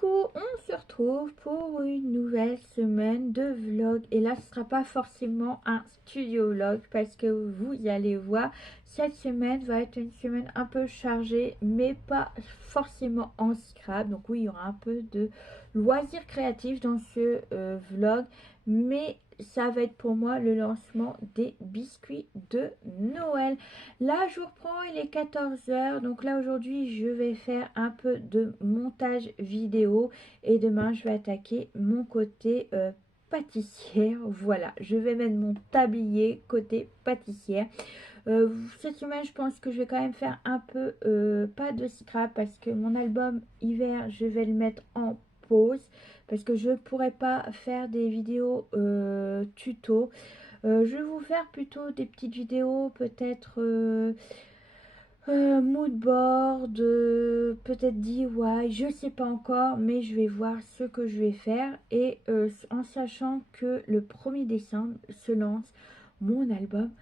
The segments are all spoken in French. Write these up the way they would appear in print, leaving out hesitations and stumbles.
Coucou, on se retrouve pour une nouvelle semaine de vlog. Et là, ce sera pas forcément un studio vlog parce que vous allez voir, cette semaine va être une semaine un peu chargée, mais pas forcément en scrap. Donc oui, il y aura un peu de loisirs créatifs dans ce vlog, mais ça va être pour moi le lancement des biscuits de Noël. Là, je vous reprends, il est 14 heures. Donc là, aujourd'hui, je vais faire un peu de montage vidéo. Et demain, je vais attaquer mon côté pâtissière. Voilà, je vais mettre mon tablier côté pâtissière. Cette semaine, je pense que je vais quand même faire un peu, pas de scrap, parce que mon album hiver, je vais le mettre en pause. Parce que je ne pourrai pas faire des vidéos tuto. Je vais vous faire plutôt des petites vidéos, peut-être mood board, peut-être DIY, je sais pas encore, mais je vais voir ce que je vais faire. Et en sachant que le 1er décembre se lance mon album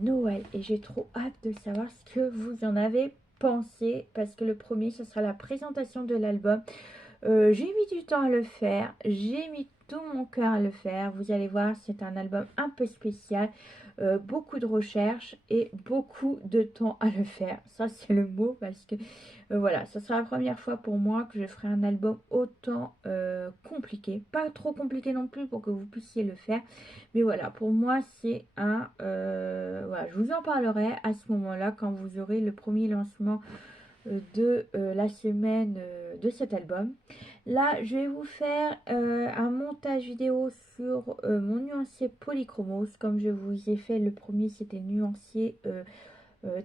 Noël. Et j'ai trop hâte de savoir ce que vous en avez pensé, parce que le premier, ce sera la présentation de l'album. J'ai mis du temps à le faire, j'ai mis tout mon cœur à le faire. Vous allez voir, c'est un album un peu spécial, beaucoup de recherches et beaucoup de temps à le faire. Ça, c'est le mot, parce que voilà, ça sera la première fois pour moi que je ferai un album autant compliqué. Pas trop compliqué non plus pour que vous puissiez le faire, mais voilà, pour moi, c'est un... voilà, je vous en parlerai à ce moment-là quand vous aurez le premier lancement de la semaine de cet album. Là, je vais vous faire un montage vidéo sur mon nuancier Polychromos. Comme je vous ai fait, le premier c'était nuancier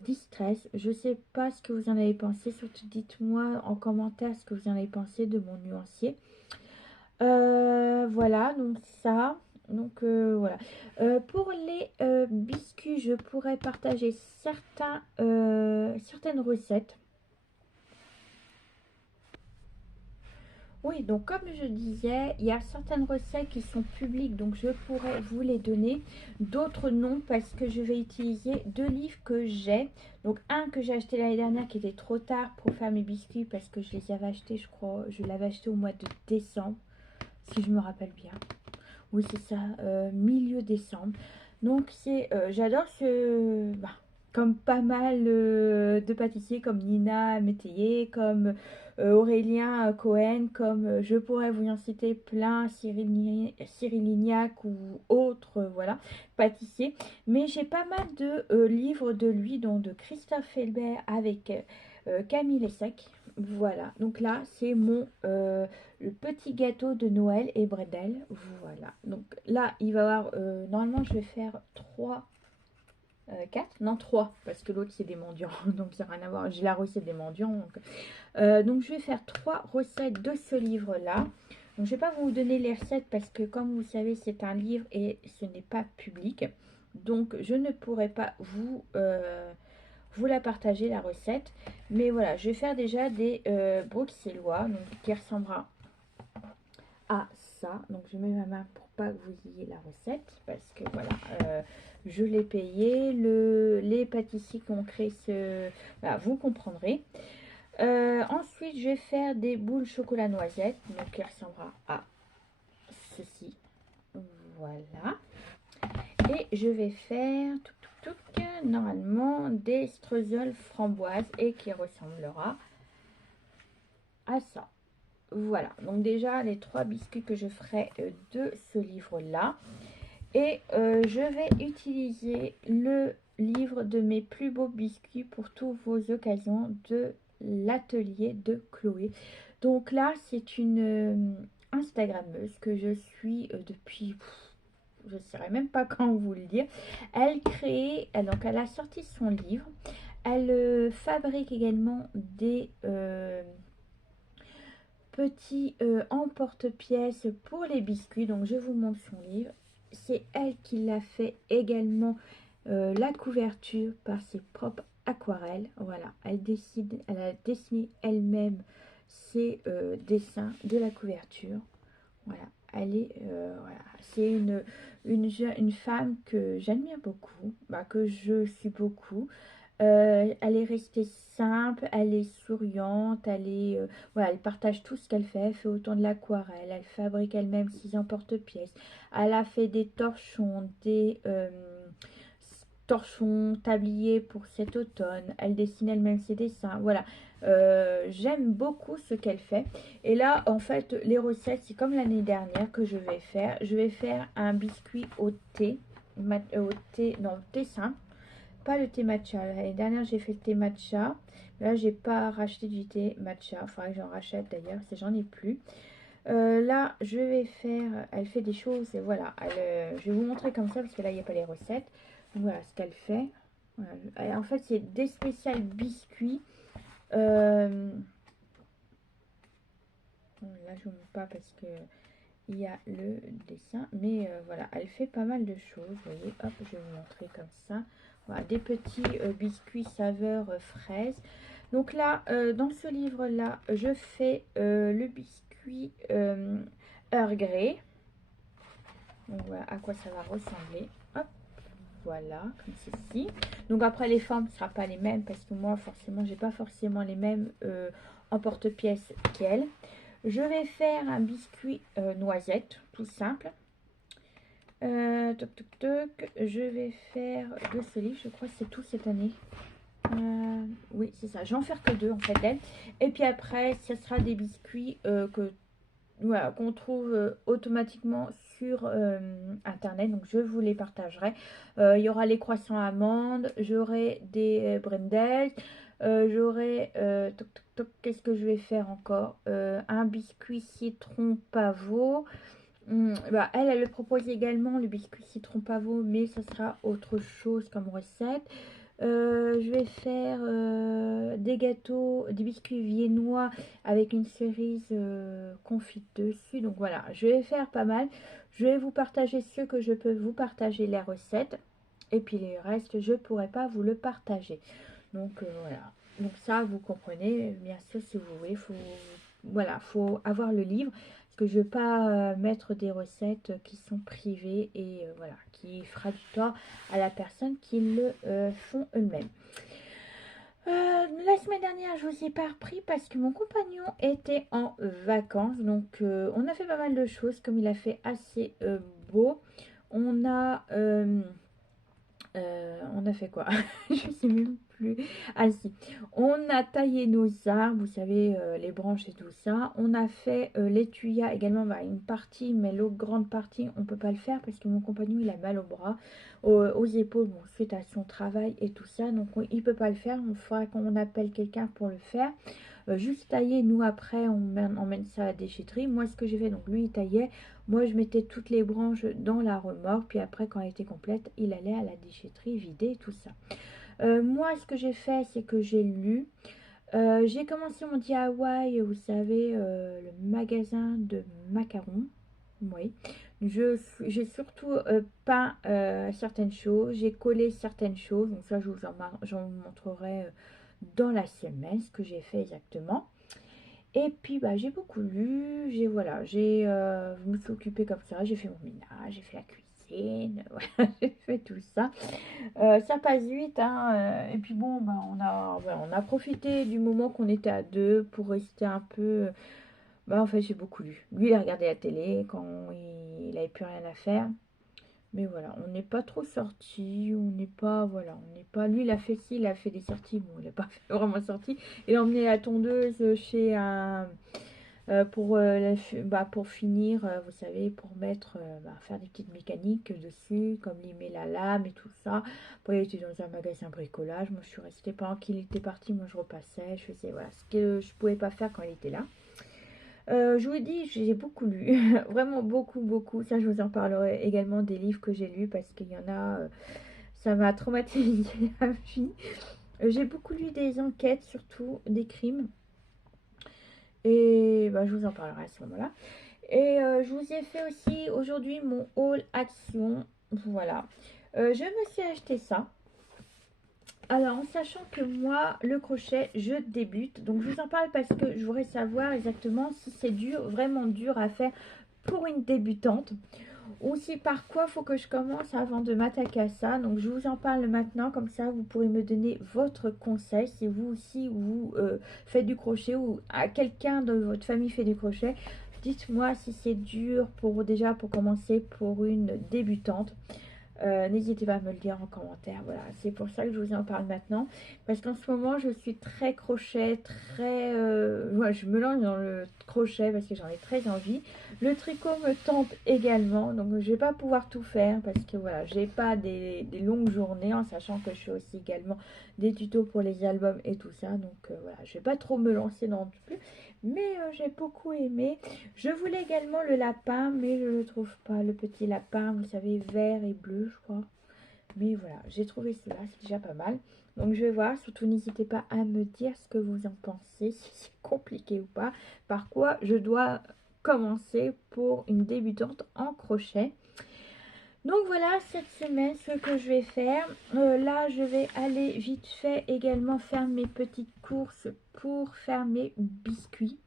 Distress. Je sais pas ce que vous en avez pensé, surtout dites-moi en commentaire ce que vous en avez pensé de mon nuancier. Voilà, donc ça. Donc voilà. Pour les biscuits, je pourrais partager certaines recettes. Oui, donc comme je disais, il y a certaines recettes qui sont publiques, donc je pourrais vous les donner. D'autres non, parce que je vais utiliser deux livres que j'ai. Donc un que j'ai acheté l'année dernière qui était trop tard pour faire mes biscuits, parce que je les avais achetés, je crois, je l'avais acheté au mois de décembre, si je me rappelle bien. Oui, c'est ça, milieu décembre. Donc c'est, j'adore ce... comme pas mal de pâtissiers comme Nina Métayer, comme Aurélien Cohen, comme je pourrais vous en citer plein, Cyril Lignac ou autres, voilà, pâtissiers. Mais j'ai pas mal de livres de lui, dont de Christophe Felbert avec Camille Lessec. Voilà, donc là c'est mon le petit gâteau de Noël et bredel. Voilà, donc là il va y avoir, normalement je vais faire 3 4, non 3 parce que l'autre c'est des mendiants, donc ça n'a rien à voir, j'ai la recette des mendiants. Donc je vais faire 3 recettes de ce livre là. Donc je vais pas vous donner les recettes parce que comme vous savez c'est un livre et ce n'est pas public. Donc je ne pourrai pas vous la partager la recette. Mais voilà, je vais faire déjà des bruxellois, donc qui ressemblera à ça. Donc je mets ma main pour pas que vous ayez la recette, parce que voilà, je l'ai payé. Les pâtissiers qui ont créé ce... Voilà, vous comprendrez. Ensuite, je vais faire des boules chocolat noisette, donc qui ressemblera à ceci. Voilà. Et je vais faire normalement des streuzols framboises et qui ressemblera à ça. Voilà, donc déjà les 3 biscuits que je ferai de ce livre là. Et je vais utiliser le livre de mes plus beaux biscuits pour toutes vos occasions de l'atelier de Chloé. Donc là c'est une Instagrammeuse que je suis depuis, je ne saurais même pas quand vous le dire. Elle crée, donc elle a sorti son livre. Elle fabrique également des petits emporte-pièces pour les biscuits. Donc je vous montre son livre. C'est elle qui l'a fait également, la couverture par ses propres aquarelles. Voilà, elle a dessiné elle-même ses dessins de la couverture. Voilà, elle est, voilà, c'est une femme que j'admire beaucoup, que je suis beaucoup. Elle est restée simple, elle est souriante, voilà, elle partage tout ce qu'elle fait. Elle fait autant de l'aquarelle, elle fabrique elle-même ses emporte-pièces. Elle a fait des torchons, tabliers pour cet automne. Elle dessine elle-même ses dessins. Voilà, j'aime beaucoup ce qu'elle fait. Et là, en fait, les recettes, c'est comme l'année dernière que je vais faire. Je vais faire un biscuit au thé, non, thé simple. Pas le thé matcha. L'année dernière, j'ai fait le thé matcha. Là, j'ai pas racheté du thé matcha. Il faudrait que j'en rachète d'ailleurs, si j'en ai plus. Là, je vais faire... Elle fait des choses, et voilà. Je vais vous montrer comme ça, parce que là, il n'y a pas les recettes. Donc, voilà ce qu'elle fait. Voilà. En fait, c'est des spéciales biscuits. Là, je ne vous montre pas parce que il y a le dessin. Mais voilà, elle fait pas mal de choses. Vous voyez, hop, je vais vous montrer comme ça. Voilà, des petits biscuits saveur fraise. Donc là, dans ce livre-là, je fais le biscuit Earl Grey. Donc voilà à quoi ça va ressembler. Hop, voilà, comme ceci. Donc après, les formes ne seront pas les mêmes parce que moi, forcément, j'ai pas forcément les mêmes emporte-pièces qu'elle. Je vais faire un biscuit noisette, tout simple. Toc, toc, toc. Je vais faire de ce livre, je crois que c'est tout cette année. Oui, c'est ça. Je vais en faire que deux en fait d'elle. Et puis après, ce sera des biscuits voilà, qu'on trouve automatiquement sur internet. Donc je vous les partagerai. Il y aura les croissants amandes, j'aurai des brendels, j'aurai toc, toc, toc, qu'est-ce que je vais faire encore, un biscuit citron pavot. Bah, elle le propose également, le biscuit citron pavot, mais ça sera autre chose comme recette. Je vais faire des gâteaux, des biscuits viennois avec une cerise confite dessus. Donc voilà, je vais faire pas mal. Je vais vous partager ce que je peux vous partager, les recettes. Et puis les restes, je ne pourrai pas vous le partager. Donc voilà. Donc ça, vous comprenez. Bien sûr, si vous voulez, voilà, faut avoir le livre. Parce que je ne veux pas mettre des recettes qui sont privées et voilà, qui fera du tort à la personne qui le font eux-mêmes. La semaine dernière, je vous ai pas repris parce que mon compagnon était en vacances. Donc, on a fait pas mal de choses. Comme il a fait assez beau, on a fait quoi? Je sais même plus. Ah si, on a taillé nos arbres, vous savez, les branches et tout ça. On a fait les tuyas également, bah, une partie, mais l'autre grande partie, on peut pas le faire parce que mon compagnon, il a mal au bras, aux épaules, bon, suite à son travail et tout ça. Donc, il peut pas le faire. Il faudra qu'on appelle quelqu'un pour le faire. Juste tailler, nous après on emmène ça à la déchetterie. Moi ce que j'ai fait, donc lui il taillait, moi je mettais toutes les branches dans la remorque, puis après quand elle était complète, il allait à la déchetterie vider tout ça. Moi ce que j'ai fait, c'est que j'ai lu. J'ai commencé mon DIY, vous savez, le magasin de macarons. Oui, j'ai surtout peint certaines choses, j'ai collé certaines choses, donc ça j'en montrerai dans la semaine ce que j'ai fait exactement. Et puis bah, j'ai beaucoup lu, je me suis occupée comme ça, j'ai fait mon ménage, j'ai fait la cuisine, voilà, j'ai fait tout ça. Ça passe vite, hein, et puis bon, bah, on a profité du moment qu'on était à deux pour rester un peu. Bah, en fait, j'ai beaucoup lu. Lui, il a regardé la télé quand il n'avait plus rien à faire. Mais voilà, on n'est pas trop sorti, on n'est pas, voilà, on n'est pas. Lui, il a fait des sorties, bon, il n'a pas fait vraiment sorti. Il a emmené la tondeuse chez un. Pour finir, vous savez, pour mettre, faire des petites mécaniques dessus, comme limer la lame et tout ça. Après, il était dans un magasin bricolage. Moi, je suis restée pendant qu'il était parti. Moi, je repassais. Je faisais voilà, ce que je pouvais pas faire quand il était là. Je vous dis, j'ai beaucoup lu, vraiment beaucoup, beaucoup. Ça, je vous en parlerai également des livres que j'ai lus parce qu'il y en a, ça m'a traumatisé la vie. J'ai beaucoup lu des enquêtes, surtout des crimes. Et bah, je vous en parlerai à ce moment-là. Et je vous ai fait aussi aujourd'hui mon haul action. Voilà. Je me suis acheté ça. Alors, en sachant que moi, le crochet, je débute. Donc, je vous en parle parce que je voudrais savoir exactement si c'est dur, vraiment dur à faire pour une débutante. Ou si par quoi faut que je commence avant de m'attaquer à ça. Donc je vous en parle maintenant, comme ça vous pourrez me donner votre conseil si vous aussi vous faites du crochet ou à quelqu'un de votre famille fait du crochet. Dites-moi si c'est dur pour déjà pour commencer pour une débutante. N'hésitez pas à me le dire en commentaire. Voilà, c'est pour ça que je vous en parle maintenant. Parce qu'en ce moment, je suis très crochet, très... ouais, je me lance dans le crochet parce que j'en ai très envie. Le tricot me tente également. Donc, je vais pas pouvoir tout faire parce que voilà, j'ai pas des longues journées. En sachant que je fais aussi également des tutos pour les albums et tout ça. Donc, voilà, je vais pas trop me lancer dans tout plus. Mais j'ai beaucoup aimé. Je voulais également le lapin, mais je ne le trouve pas. Le petit lapin, vous savez, vert et bleu, je crois. Mais voilà, j'ai trouvé cela, c'est déjà pas mal. Donc je vais voir, surtout n'hésitez pas à me dire ce que vous en pensez, si c'est compliqué ou pas. Par quoi je dois commencer pour une débutante en crochet. Donc voilà, cette semaine, ce que je vais faire. Là, je vais aller vite fait également faire mes petites courses pour faire mes biscuits.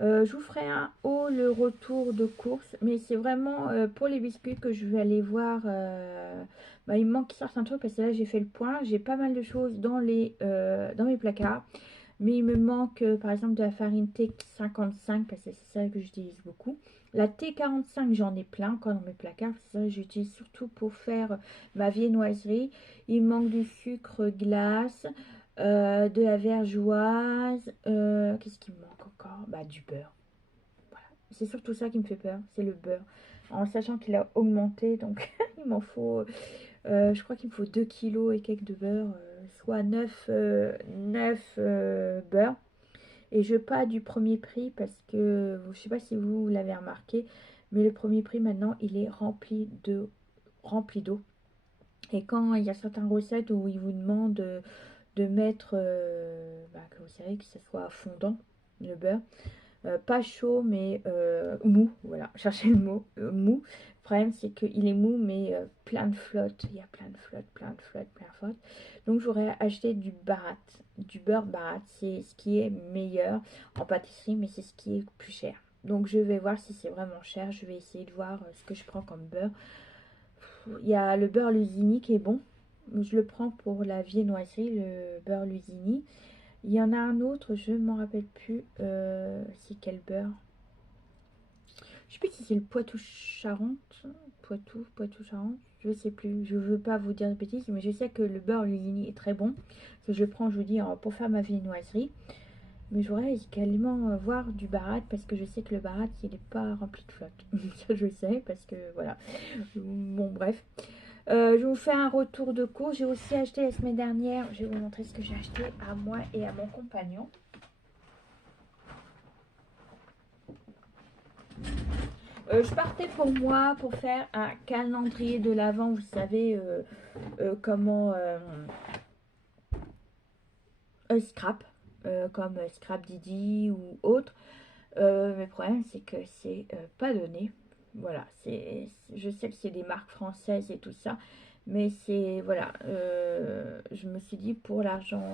Je vous ferai un haut le retour de course, mais c'est vraiment pour les biscuits que je vais aller voir. Il me manque certains trucs parce que là j'ai fait le point. J'ai pas mal de choses dans mes placards, mais il me manque par exemple de la farine T55 parce que c'est ça que j'utilise beaucoup. La T45 j'en ai plein encore dans mes placards, c'est ça que j'utilise surtout pour faire ma viennoiserie. Il me manque du sucre glace. De la vergeoise, qu'est-ce qui me manque encore? Bah du beurre, voilà. C'est surtout ça qui me fait peur, c'est le beurre. En sachant qu'il a augmenté, donc il m'en faut, je crois qu'il me faut 2 kilos et quelques de beurre, soit 9 beurre. Et je pas du premier prix parce que, je sais pas si vous l'avez remarqué, mais le premier prix maintenant, il est rempli d'eau. Et quand il y a certaines recettes où ils vous demandent de mettre, que vous savez que ce soit fondant, le beurre, pas chaud mais mou, voilà, cherchez le mot, mou. Le problème c'est qu'il est mou mais plein de flotte, il y a plein de flotte, plein de flotte, plein de flotte. Donc j'aurais acheté du barat, du beurre barat, c'est ce qui est meilleur en pâtisserie mais c'est ce qui est plus cher. Donc je vais voir si c'est vraiment cher, je vais essayer de voir ce que je prends comme beurre. Il y a le beurre Lusini qui est bon. Je le prends pour la viennoiserie, le beurre Lusini. Il y en a un autre, je ne m'en rappelle plus. C'est quel beurre? Je sais plus si c'est le Poitou-Charentes. Poitou-Charentes. Je ne sais plus. Je ne veux pas vous dire de bêtises, mais je sais que le beurre Lusini est très bon. Que je le prends, je vous dis, pour faire ma viennoiserie. Mais j'aurais également voir du barat parce que je sais que le barat il n'est pas rempli de flotte. Ça je sais parce que voilà. Bon bref. Je vous fais un retour de cours. J'ai aussi acheté la semaine dernière. Je vais vous montrer ce que j'ai acheté à moi et à mon compagnon. Je partais pour moi pour faire un calendrier de l'Avent. Vous savez comment scrap. Comme Scrap Didi ou autre. Mais le problème c'est que c'est pas donné. Voilà, je sais que c'est des marques françaises et tout ça, mais c'est, voilà, je me suis dit pour l'argent,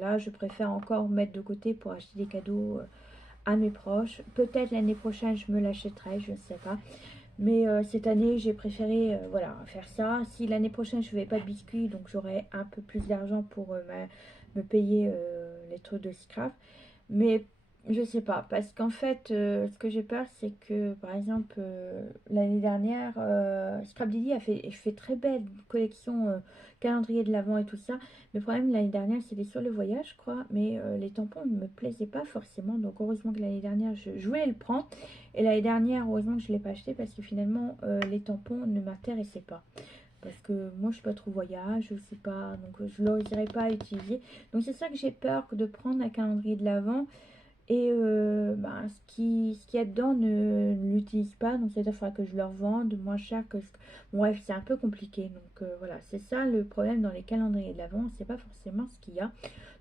là, je préfère encore mettre de côté pour acheter des cadeaux à mes proches. Peut-être l'année prochaine, je me l'achèterai, je ne sais pas. Mais cette année, j'ai préféré, voilà, faire ça. Si l'année prochaine, je ne fais pas de biscuits, donc j'aurai un peu plus d'argent pour me payer les trucs de scrap. Mais je sais pas, parce qu'en fait, ce que j'ai peur, c'est que, par exemple, l'année dernière, Scrap Didi a fait très belle collection calendrier de l'Avent et tout ça. Le problème, l'année dernière, c'était sur le voyage, je crois, mais les tampons ne me plaisaient pas forcément. Donc, heureusement que l'année dernière, je voulais le prendre. Et l'année dernière, heureusement que je ne l'ai pas acheté parce que finalement, les tampons ne m'intéressaient pas. Parce que moi, je suis pas trop voyage, je sais pas, donc je ne l'aurais pas à utiliser. Donc, c'est ça que j'ai peur de prendre un calendrier de l'Avent. Et ce qui est dedans ne l'utilise pas. Donc c'est-à-dire qu'il faudra que je le revende moins cher que ce que... Bon, bref, c'est un peu compliqué. Donc voilà, c'est ça le problème dans les calendriers de l'Avent. C'est pas forcément ce qu'il y a.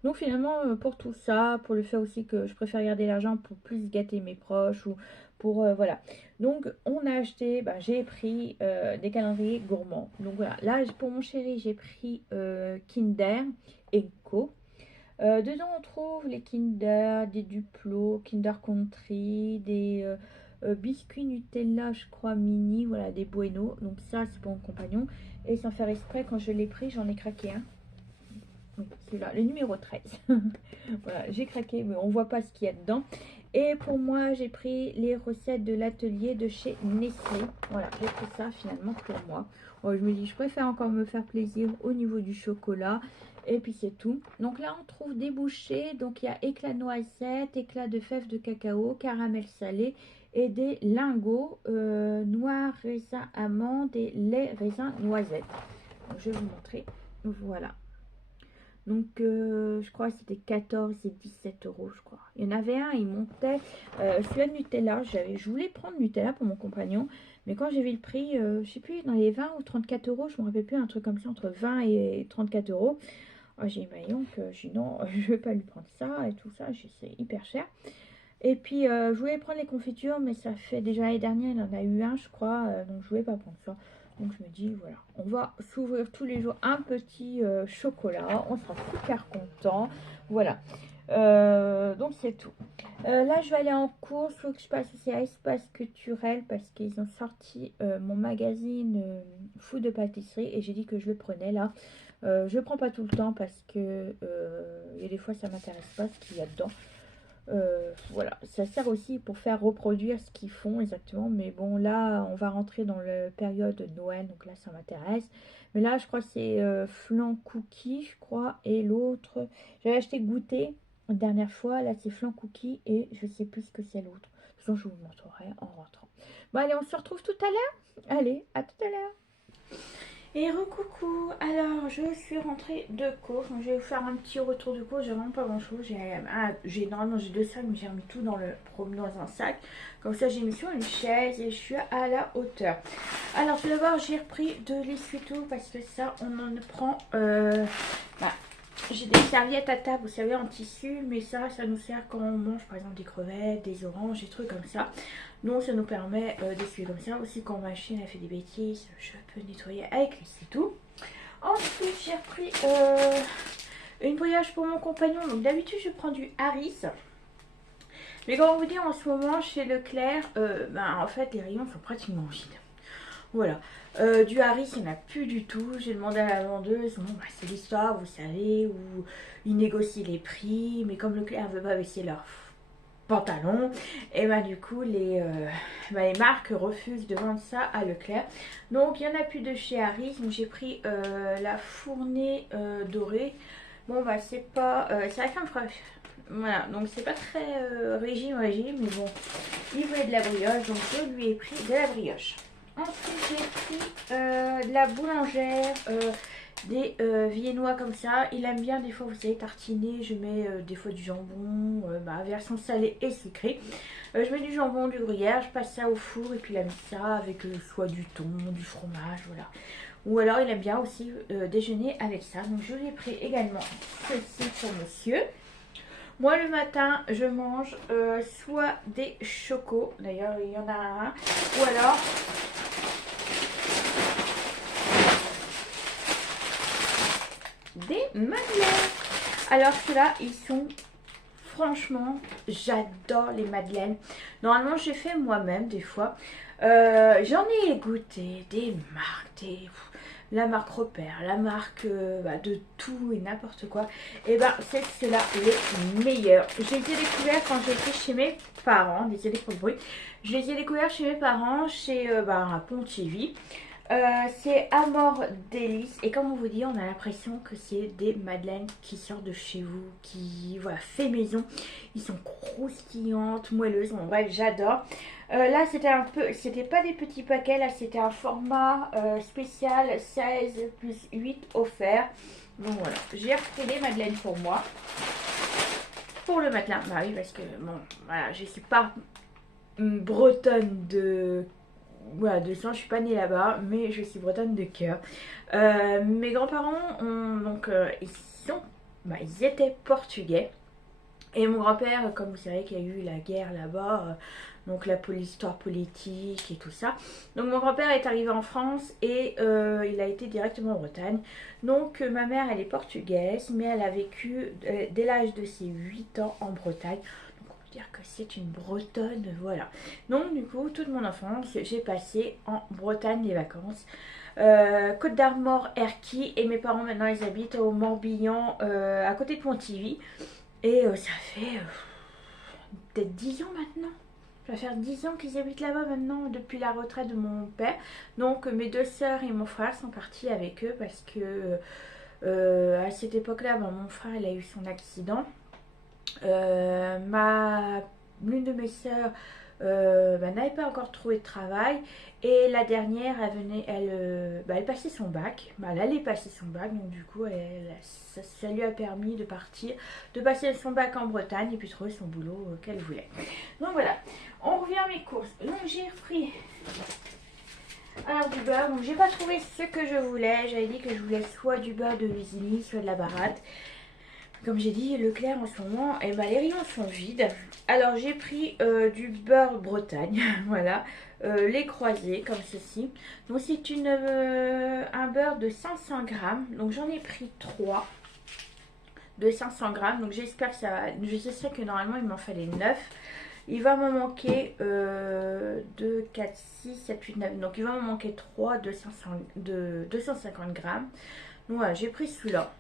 Donc finalement, pour tout ça, pour le fait aussi que je préfère garder l'argent pour plus gâter mes proches ou pour... voilà. Donc on a acheté, j'ai pris des calendriers gourmands. Donc voilà, là pour mon chéri, j'ai pris Kinder et Co. Dedans, on trouve les Kinder, des Duplo, Kinder Country, des biscuits Nutella, je crois, mini, voilà, des Bueno. Donc ça, c'est pour mon compagnon. Et sans faire exprès, quand je l'ai pris, j'en ai craqué un. Donc celui-là, le numéro 13. Voilà, j'ai craqué, mais on voit pas ce qu'il y a dedans. Et pour moi, j'ai pris les recettes de l'atelier de chez Nestlé. Voilà, j'ai pris ça finalement pour moi. Bon, je me dis, je préfère encore me faire plaisir au niveau du chocolat. Et puis c'est tout. Donc là, on trouve des bouchées. Donc il y a éclat noisette, éclat de fèves de cacao, caramel salé et des lingots noir raisin amande et lait raisin noisette. Donc, je vais vous montrer. Voilà. Donc, je crois que c'était 14 et 17 euros, je crois. Il y en avait un, il montait. Celui-là de Nutella, je voulais prendre Nutella pour mon compagnon. Mais quand j'ai vu le prix, je sais plus, dans les 20 ou 34 euros, je ne me rappelle plus, un truc comme ça, entre 20 et 34 euros. J'ai dit, bah, donc, j'ai dit non, je ne vais pas lui prendre ça et tout ça, c'est hyper cher. Et puis, je voulais prendre les confitures, mais ça fait déjà l'année dernière, il en a eu un, je crois, donc je voulais pas prendre ça. Donc je me dis, voilà, on va s'ouvrir tous les jours un petit chocolat, on sera super content. Voilà, donc c'est tout. Là, je vais aller en course, il faut que je passe aussi à Espace Culturel parce qu'ils ont sorti mon magazine Fou de pâtisserie et j'ai dit que je le prenais là. Je ne prends pas tout le temps parce que il y a des fois ça m'intéresse pas ce qu'il y a dedans. Voilà, ça sert aussi pour faire reproduire ce qu'ils font exactement. Mais bon, là, on va rentrer dans la période de Noël, donc là, ça m'intéresse. Mais là, je crois que c'est flan cookie, je crois. Et l'autre, j'avais acheté goûter la dernière fois. Là, c'est flan cookie et je sais plus ce que c'est l'autre. De toute façon, je vous montrerai en rentrant. Bon, allez, on se retrouve tout à l'heure. Allez, à tout à l'heure. Et recoucou, alors je suis rentrée de course, donc je vais vous faire un petit retour de course, j'ai vraiment pas grand chose, normalement j'ai 2 sacs mais j'ai remis tout dans un sac, comme ça j'ai mis sur une chaise et je suis à la hauteur. Alors tout d'abord j'ai repris de l'essuie-tout parce que ça on en prend, j'ai des serviettes à table, vous savez, en tissu, mais ça nous sert quand on mange par exemple des crevettes, des oranges, des trucs comme ça. Donc ça nous permet d'essuyer comme ça. Aussi quand ma chienne a fait des bêtises, je peux nettoyer avec l'essuie-tout. Ensuite j'ai repris une brioche pour mon compagnon. Donc d'habitude je prends du Harris. Mais comme on vous dit en ce moment chez Leclerc, en fait les rayons sont pratiquement vides. Voilà, du Harris il n'y en a plus du tout. J'ai demandé à la vendeuse, bon, c'est l'histoire vous savez, où ils négocient les prix. Mais comme Leclerc ne veut pas baisser leurs pantalons, et du coup les marques refusent de vendre ça à Leclerc. Donc il n'y en a plus de chez Harris. Donc j'ai pris la fournée dorée. Bon c'est pas, c'est la crème fraîche. Voilà, donc c'est pas très régime, mais bon, il voulait de la brioche, donc je lui ai pris de la brioche. Ensuite, j'ai pris de la boulangère, des viennois comme ça. Il aime bien des fois, vous savez, tartiner. Je mets des fois du jambon, version salée et sucrée. Je mets du jambon, du gruyère, je passe ça au four et puis il aime ça avec soit du thon, du fromage, voilà. Ou alors il aime bien aussi déjeuner avec ça. Donc je lui ai pris également ceci pour monsieur. Moi le matin je mange soit des chocos, d'ailleurs il y en a un, ou alors des madeleines. Alors ceux-là ils sont, franchement j'adore les madeleines. Normalement j'ai fait moi-même des fois. J'en ai goûté des marques, la marque Repère, la marque de tout et n'importe quoi. Et c'est là les meilleurs. Je les ai découverts quand j'étais chez mes parents. Désolée pour le bruit. Je les ai découverts chez mes parents, chez à Pontivy. C'est Amor Délice et comme on vous dit, on a l'impression que c'est des madeleines qui sortent de chez vous, qui fait maison. Ils sont croustillantes, moelleuses, bon bref j'adore. Là c'était pas des petits paquets, là c'était un format spécial 16 plus 8 offert. Donc voilà, j'ai repris les madeleines pour moi. Pour le matin, oui parce que bon voilà, je suis pas bretonne de sang, je suis pas née là-bas, mais je suis bretonne de cœur. Mes grands-parents ils étaient portugais. Et mon grand-père, comme vous savez qu'il y a eu la guerre là-bas, donc l'histoire politique et tout ça. Donc mon grand-père est arrivé en France et il a été directement en Bretagne. Donc ma mère elle est portugaise, mais elle a vécu dès l'âge de ses 8 ans en Bretagne. dire que c'est une Bretonne, voilà. Donc du coup, toute mon enfance, j'ai passé en Bretagne les vacances. Côte d'Armor, Erquy, et mes parents maintenant ils habitent au Morbihan, à côté de Pontivy. Et ça fait peut-être 10 ans maintenant. Ça va faire 10 ans qu'ils habitent là-bas maintenant, depuis la retraite de mon père. Donc mes deux sœurs et mon frère sont partis avec eux parce que à cette époque-là, mon frère il a eu son accident. L'une de mes sœurs n'avait pas encore trouvé de travail, et la dernière elle passait son bac, elle allait passer son bac, donc du coup ça lui a permis de partir, de passer son bac en Bretagne et puis trouver son boulot qu'elle voulait. Donc voilà, on revient à mes courses. Donc j'ai repris alors du beurre, donc j'ai pas trouvé ce que je voulais. J'avais dit que je voulais soit du beurre de Lusigny, soit de la baratte. Comme j'ai dit, Leclerc en ce moment, les rayons sont vides. Alors j'ai pris du beurre Bretagne, voilà, les croisés comme ceci. Donc c'est un beurre de 500 grammes, donc j'en ai pris 3 de 500 grammes. Donc j'espère que ça va, je sais que normalement il m'en fallait 9. Il va m'en manquer 2, 4, 6, 7, 8, 9. Donc il va m'en manquer 3 de 250 grammes. Donc voilà, j'ai pris celui-là.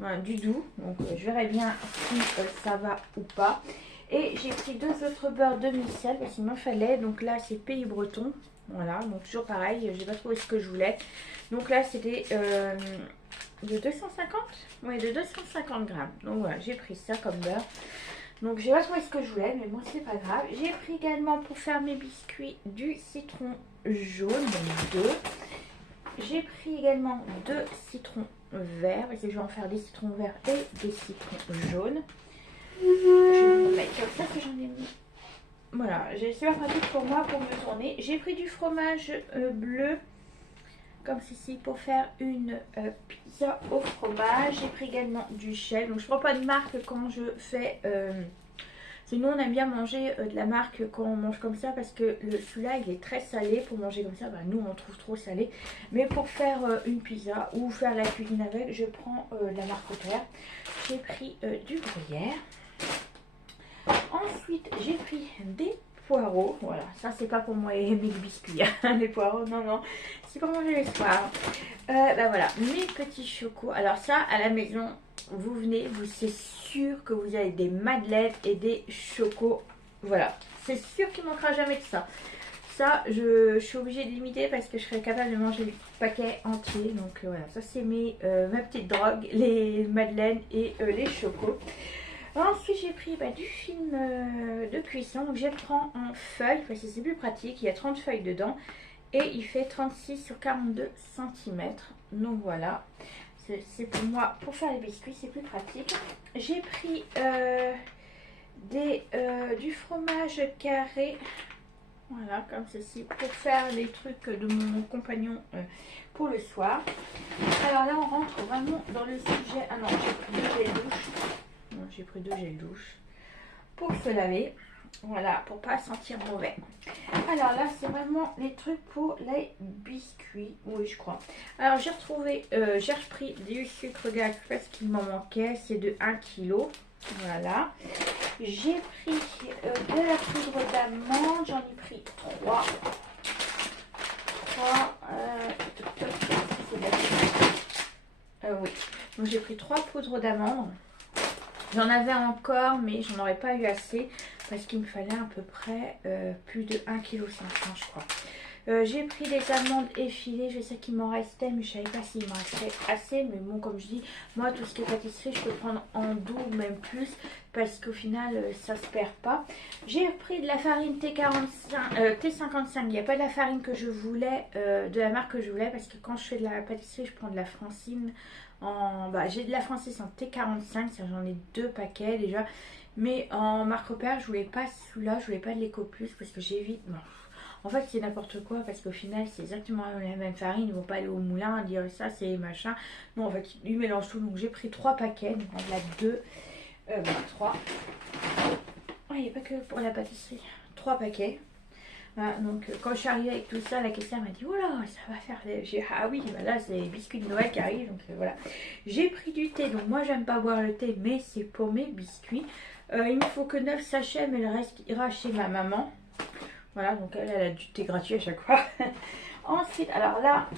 Voilà, du doux, donc je verrai bien si ça va ou pas. Et j'ai pris 2 autres beurres demi-sel parce qu'il m'en fallait. Donc là c'est Pays Breton, voilà, donc toujours pareil, j'ai pas trouvé ce que je voulais. Donc là c'était de 250, ouais, de 250 grammes. Donc voilà, j'ai pris ça comme beurre. Donc j'ai pas trouvé ce que je voulais, mais bon c'est pas grave. J'ai pris également pour faire mes biscuits du citron jaune, donc 2. J'ai pris également 2 citrons verts, parce que je vais en faire des citrons verts et des citrons jaunes. Je vais vous mettre comme ça que j'en ai mis. Voilà, c'est pas pratique pour moi pour me tourner. J'ai pris du fromage bleu, comme ceci, pour faire une pizza au fromage. J'ai pris également du chèvre. Donc je prends pas de marque quand je fais... Sinon on aime bien manger de la marque quand on mange comme ça, parce que celui-là il est très salé. Pour manger comme ça, nous on trouve trop salé. Mais pour faire une pizza ou faire la cuisine avec, je prends la marque Leclerc. J'ai pris du gruyère. Ensuite j'ai pris des poireaux. Voilà, ça c'est pas pour moi mes biscuits, hein. Les poireaux, non, non, c'est pour manger le soir. Voilà, mes petits chocos. Alors ça, à la maison, vous venez, c'est sûr que vous avez des madeleines et des chocos. Voilà, c'est sûr qu'il ne manquera jamais de ça. Ça, je suis obligée de limiter parce que je serais capable de manger le paquet entier. Donc voilà, ça c'est ma petite drogue, les madeleines et les chocos. Ensuite j'ai pris du film de cuisson. Donc je le prends en feuilles parce que c'est plus pratique. Il y a 30 feuilles dedans et il fait 36 sur 42 cm. Donc voilà, c'est pour moi, pour faire les biscuits c'est plus pratique. J'ai pris du fromage carré, voilà, comme ceci, pour faire les trucs de mon compagnon pour le soir. Alors là on rentre vraiment dans le sujet. Ah non, j'ai pris 2 gels douche. J'ai pris 2 gels douche pour se laver, voilà, pour pas sentir mauvais. Alors là c'est vraiment les trucs pour les biscuits, oui je crois. Alors j'ai repris du sucre glace parce qu'il m'en manquait, c'est de 1 kg. Voilà, j'ai pris de la poudre d'amande, j'en ai pris 3. Oui, donc j'ai pris 3 poudres d'amande. J'en avais encore, mais j'en aurais pas eu assez parce qu'il me fallait à peu près plus de 1,5 kg je crois. J'ai pris des amandes effilées, je sais qu'il m'en restait, mais je savais pas s'il m'en restait assez. Mais bon, comme je dis, moi tout ce qui est pâtisserie, je peux prendre en doux ou même plus, parce qu'au final, ça se perd pas. J'ai pris de la farine T55, il n'y a pas de la farine que je voulais, de la marque que je voulais, parce que quand je fais de la pâtisserie, je prends de la Francine. J'ai de la Francine en T45, j'en ai 2 paquets déjà. Mais en marque Repère, je voulais pas celui-là, je voulais pas de l'Eco-Plus, parce que j'évite... Bon. En fait c'est n'importe quoi parce qu'au final c'est exactement la même farine. Ils vont pas aller au moulin dire ça c'est machin. Non en fait ils mélangent tout. Donc j'ai pris 3 paquets. Donc on a 2, 3. Il n'y a pas que pour la pâtisserie. 3 paquets. Voilà, donc quand je suis arrivée avec tout ça, la caissière m'a dit oh là ça va faire ah oui voilà, c'est les biscuits de Noël qui arrivent. Donc voilà, j'ai pris du thé. Donc moi j'aime pas boire le thé, mais c'est pour mes biscuits. Il me faut que 9 sachets, mais le reste ira chez ma maman. Voilà, donc elle a du thé gratuit à chaque fois. Ensuite, alors là,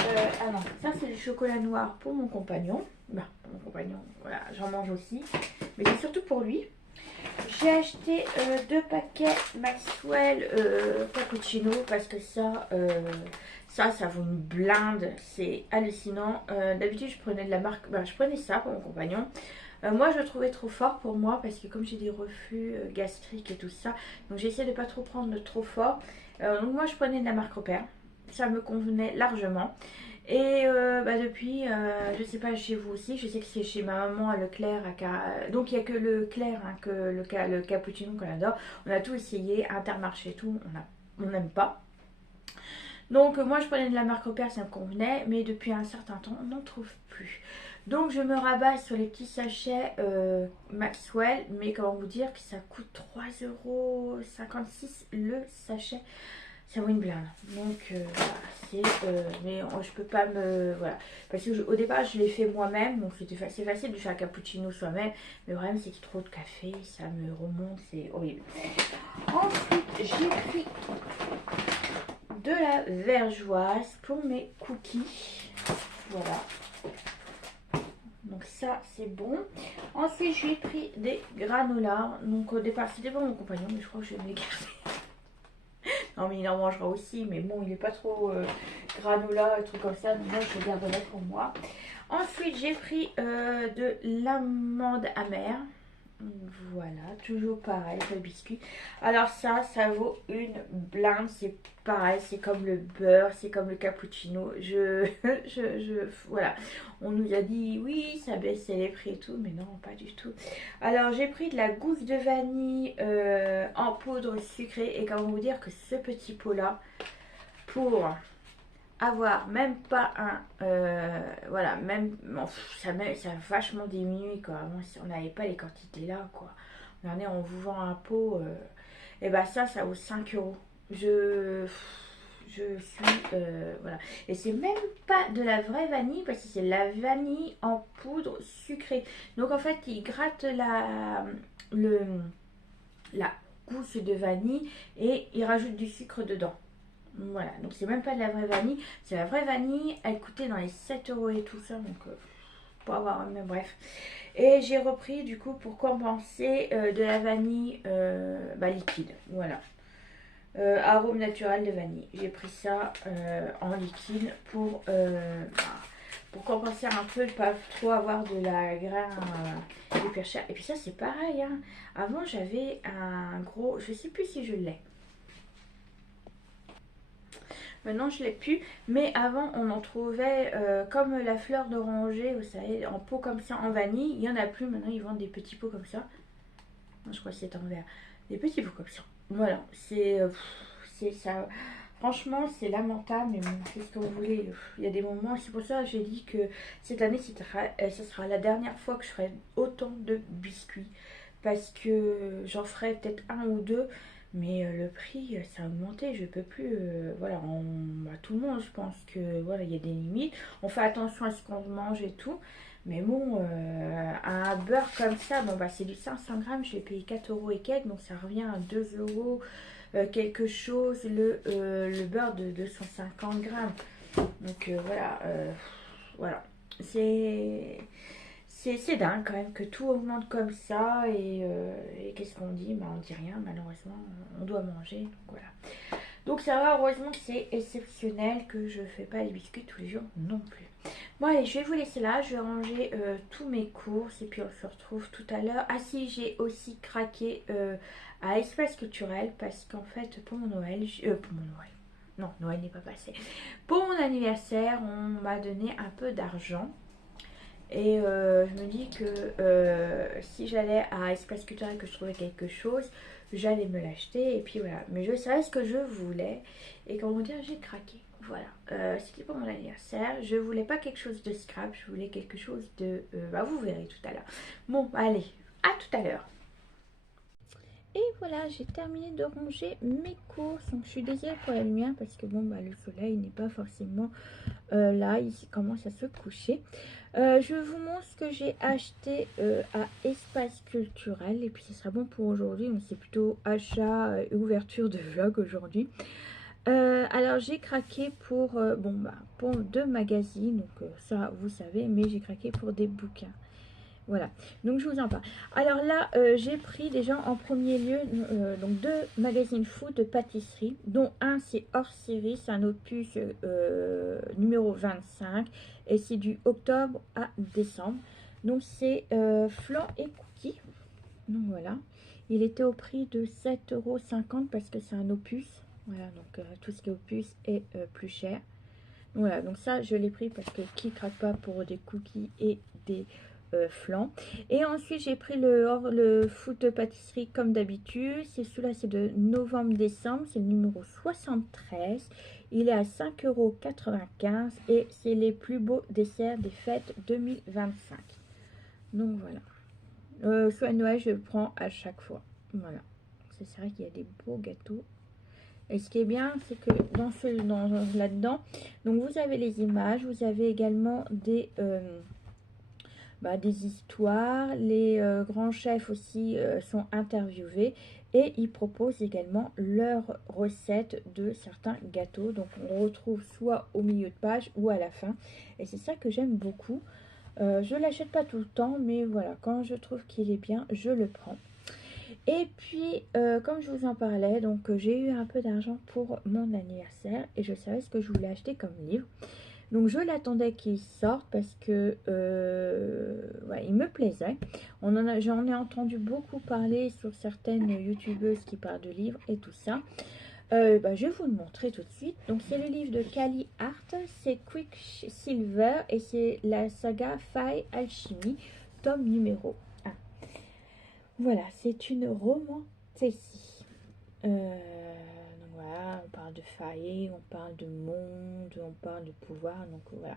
ah non, ça c'est du chocolat noir pour mon compagnon. Bah, pour mon compagnon, voilà, j'en mange aussi. Mais c'est surtout pour lui. J'ai acheté 2 paquets Maxwell cappuccino parce que ça vaut une blinde. C'est hallucinant. D'habitude, je prenais de la marque, je prenais ça pour mon compagnon. Moi, je le trouvais trop fort pour moi parce que comme j'ai des reflux gastriques et tout ça, donc j'essaie de pas trop prendre de trop fort. Donc moi, je prenais de la marque Repère. Ça me convenait largement. Et depuis, je sais pas chez vous aussi, je sais que c'est chez ma maman à Leclerc. Donc il n'y a que Leclerc, hein, que le cappuccino qu'on adore. On a tout essayé, Intermarché et tout, on n'aime pas. Donc moi je prenais de la marque Repère, ça me convenait, mais depuis un certain temps on n'en trouve plus. Donc je me rabats sur les petits sachets Maxwell, mais comment vous dire que ça coûte 3,56 € le sachet. Ça vaut une blinde. Donc voilà, mais je peux pas me... Voilà. Parce qu'au départ je l'ai fait moi-même, donc c'est facile de faire un cappuccino soi-même. Mais le problème c'est qu'il y a trop de café, ça me remonte, c'est horrible. Ensuite j'ai pris de la vergeoise pour mes cookies. Voilà. Donc ça c'est bon. Ensuite j'ai pris des granolas. Donc au départ c'était pour mon compagnon, mais je crois que je vais me les garder. Non mais il en mangera aussi, mais bon il n'est pas trop granola et trucs comme ça, donc moi je le garderai pour moi. Ensuite j'ai pris de l'amande amère. Voilà, toujours pareil, le biscuit. Alors ça vaut une blinde, c'est pareil, c'est comme le beurre, c'est comme le cappuccino. Voilà, on nous a dit oui, ça baissait les prix et tout, mais non, pas du tout. Alors j'ai pris de la gousse de vanille en poudre sucrée, et comment vous dire que ce petit pot-là, pour avoir même pas un voilà, même ça a vachement diminué quoi. Avant on n'avait pas les quantités là quoi. Regardez, on vous vend un pot et bah ça vaut 5 €. Je suis voilà, et c'est même pas de la vraie vanille parce que c'est la vanille en poudre sucrée. Donc en fait ils grattent la gousse de vanille et ils rajoutent du sucre dedans. Voilà, donc c'est même pas de la vraie vanille, c'est la vraie vanille, elle coûtait dans les 7 € et tout ça, donc pour avoir, mais bref. Et j'ai repris du coup pour compenser de la vanille liquide, voilà. Arôme naturel de vanille, j'ai pris ça en liquide pour compenser un peu, de pas trop avoir de la graine hyper chère. Et puis ça c'est pareil, hein. Avant j'avais un gros, je sais plus si je l'ai. Maintenant je l'ai plus, mais avant on en trouvait comme la fleur d'oranger, vous savez, en pot comme ça en vanille. Il n'y en a plus maintenant, ils vendent des petits pots comme ça. Non, je crois que c'est en verre. Des petits pots comme ça. Voilà, c'est ça. Franchement c'est lamentable, mais bon, c'est ce que vous voulez. Il y a des moments, c'est pour ça que j'ai dit que cette année ce sera la dernière fois que je ferai autant de biscuits. Parce que j'en ferai peut-être un ou deux. Mais le prix, ça a augmenté, je peux plus. Voilà, tout le monde, je pense que voilà, il y a des limites. On fait attention à ce qu'on mange et tout. Mais bon, un beurre comme ça, bon bah c'est du 500 grammes, je l'ai payé 4 € et quelques, donc ça revient à 2 € quelque chose, le beurre de 250 grammes. Donc voilà, c'est dingue quand même que tout augmente comme ça et qu'est-ce qu'on dit? Bah, on dit rien, malheureusement, on doit manger. Donc voilà. Donc ça va, heureusement que c'est exceptionnel que je fais pas les biscuits tous les jours non plus. Bon allez, je vais vous laisser là, je vais ranger tous mes courses et puis on se retrouve tout à l'heure. Ah si, j'ai aussi craqué à Espace Culturel parce qu'en fait pour mon Noël, non, Noël n'est pas passé. Pour mon anniversaire, on m'a donné un peu d'argent. Et je me dis que si j'allais à Espace Culturel, que je trouvais quelque chose, j'allais me l'acheter. Et puis voilà. Mais je savais ce que je voulais. Et comment dire, j'ai craqué. Voilà. C'était pour mon anniversaire. Je voulais pas quelque chose de scrap. Je voulais quelque chose de... vous verrez tout à l'heure. Bon, allez. À tout à l'heure. Et voilà, j'ai terminé de ranger mes courses. Donc je suis désolée pour la lumière parce que bon, bah, le soleil n'est pas forcément là, il commence à se coucher. Je vous montre ce que j'ai acheté à Espace Culturel. Et puis ce sera bon pour aujourd'hui. Donc c'est plutôt achat et ouverture de vlog aujourd'hui. Alors j'ai craqué pour, bon, bah, pour 2 magazines. Donc ça, vous savez. Mais j'ai craqué pour des bouquins. Voilà, donc je vous en parle. Alors là, j'ai pris déjà en premier lieu donc 2 magazines food de pâtisserie, dont un c'est hors série, c'est un opus numéro 25 et c'est du octobre à décembre. Donc c'est flan et cookies. Donc voilà, il était au prix de 7,50 € parce que c'est un opus. Voilà, donc tout ce qui est opus est plus cher. Voilà, donc ça je l'ai pris parce que qui craque pas pour des cookies et des flan. Et ensuite j'ai pris le food de pâtisserie comme d'habitude. C'est celui-là, c'est de novembre-décembre, c'est le numéro 73. Il est à 5,95 € et c'est les plus beaux desserts des fêtes 2025. Donc voilà. Soit Noël, je le prends à chaque fois. Voilà. C'est vrai qu'il y a des beaux gâteaux. Et ce qui est bien, c'est que là-dedans, donc vous avez les images, vous avez également des histoires. Les grands chefs aussi sont interviewés et ils proposent également leurs recettes de certains gâteaux. Donc on retrouve soit au milieu de page ou à la fin. Et c'est ça que j'aime beaucoup. Je ne l'achète pas tout le temps, mais voilà, quand je trouve qu'il est bien, je le prends. Et puis, comme je vous en parlais, donc j'ai eu un peu d'argent pour mon anniversaire et je savais ce que je voulais acheter comme livre. Donc je l'attendais qu'il sorte parce que ouais, il me plaisait. J'en ai entendu beaucoup parler sur certaines youtubeuses qui parlent de livres et tout ça. Je vais vous le montrer tout de suite. Donc c'est le livre de Kali Art, c'est Quicksilver et c'est la saga Faille Alchimie, tome numéro 1. Voilà, c'est une romantessie. Donc voilà, on parle de faillir, on parle de monde, on parle de pouvoir, donc voilà.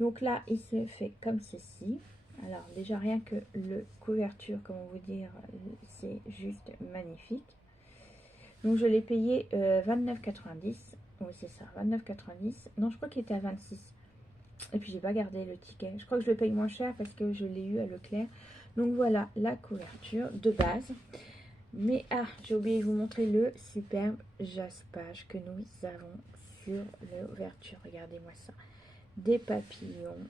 Donc là, il se fait comme ceci. Alors déjà, rien que le couverture, comment vous dire, c'est juste magnifique. Donc je l'ai payé 29,90. Oui, c'est ça, 29,90. Non, je crois qu'il était à 26. Et puis j'ai pas gardé le ticket. Je crois que je le paye moins cher parce que je l'ai eu à Leclerc. Donc voilà la couverture de base. Mais j'ai oublié de vous montrer le superbe jaspage que nous avons sur l'ouverture. Regardez-moi ça. Des papillons.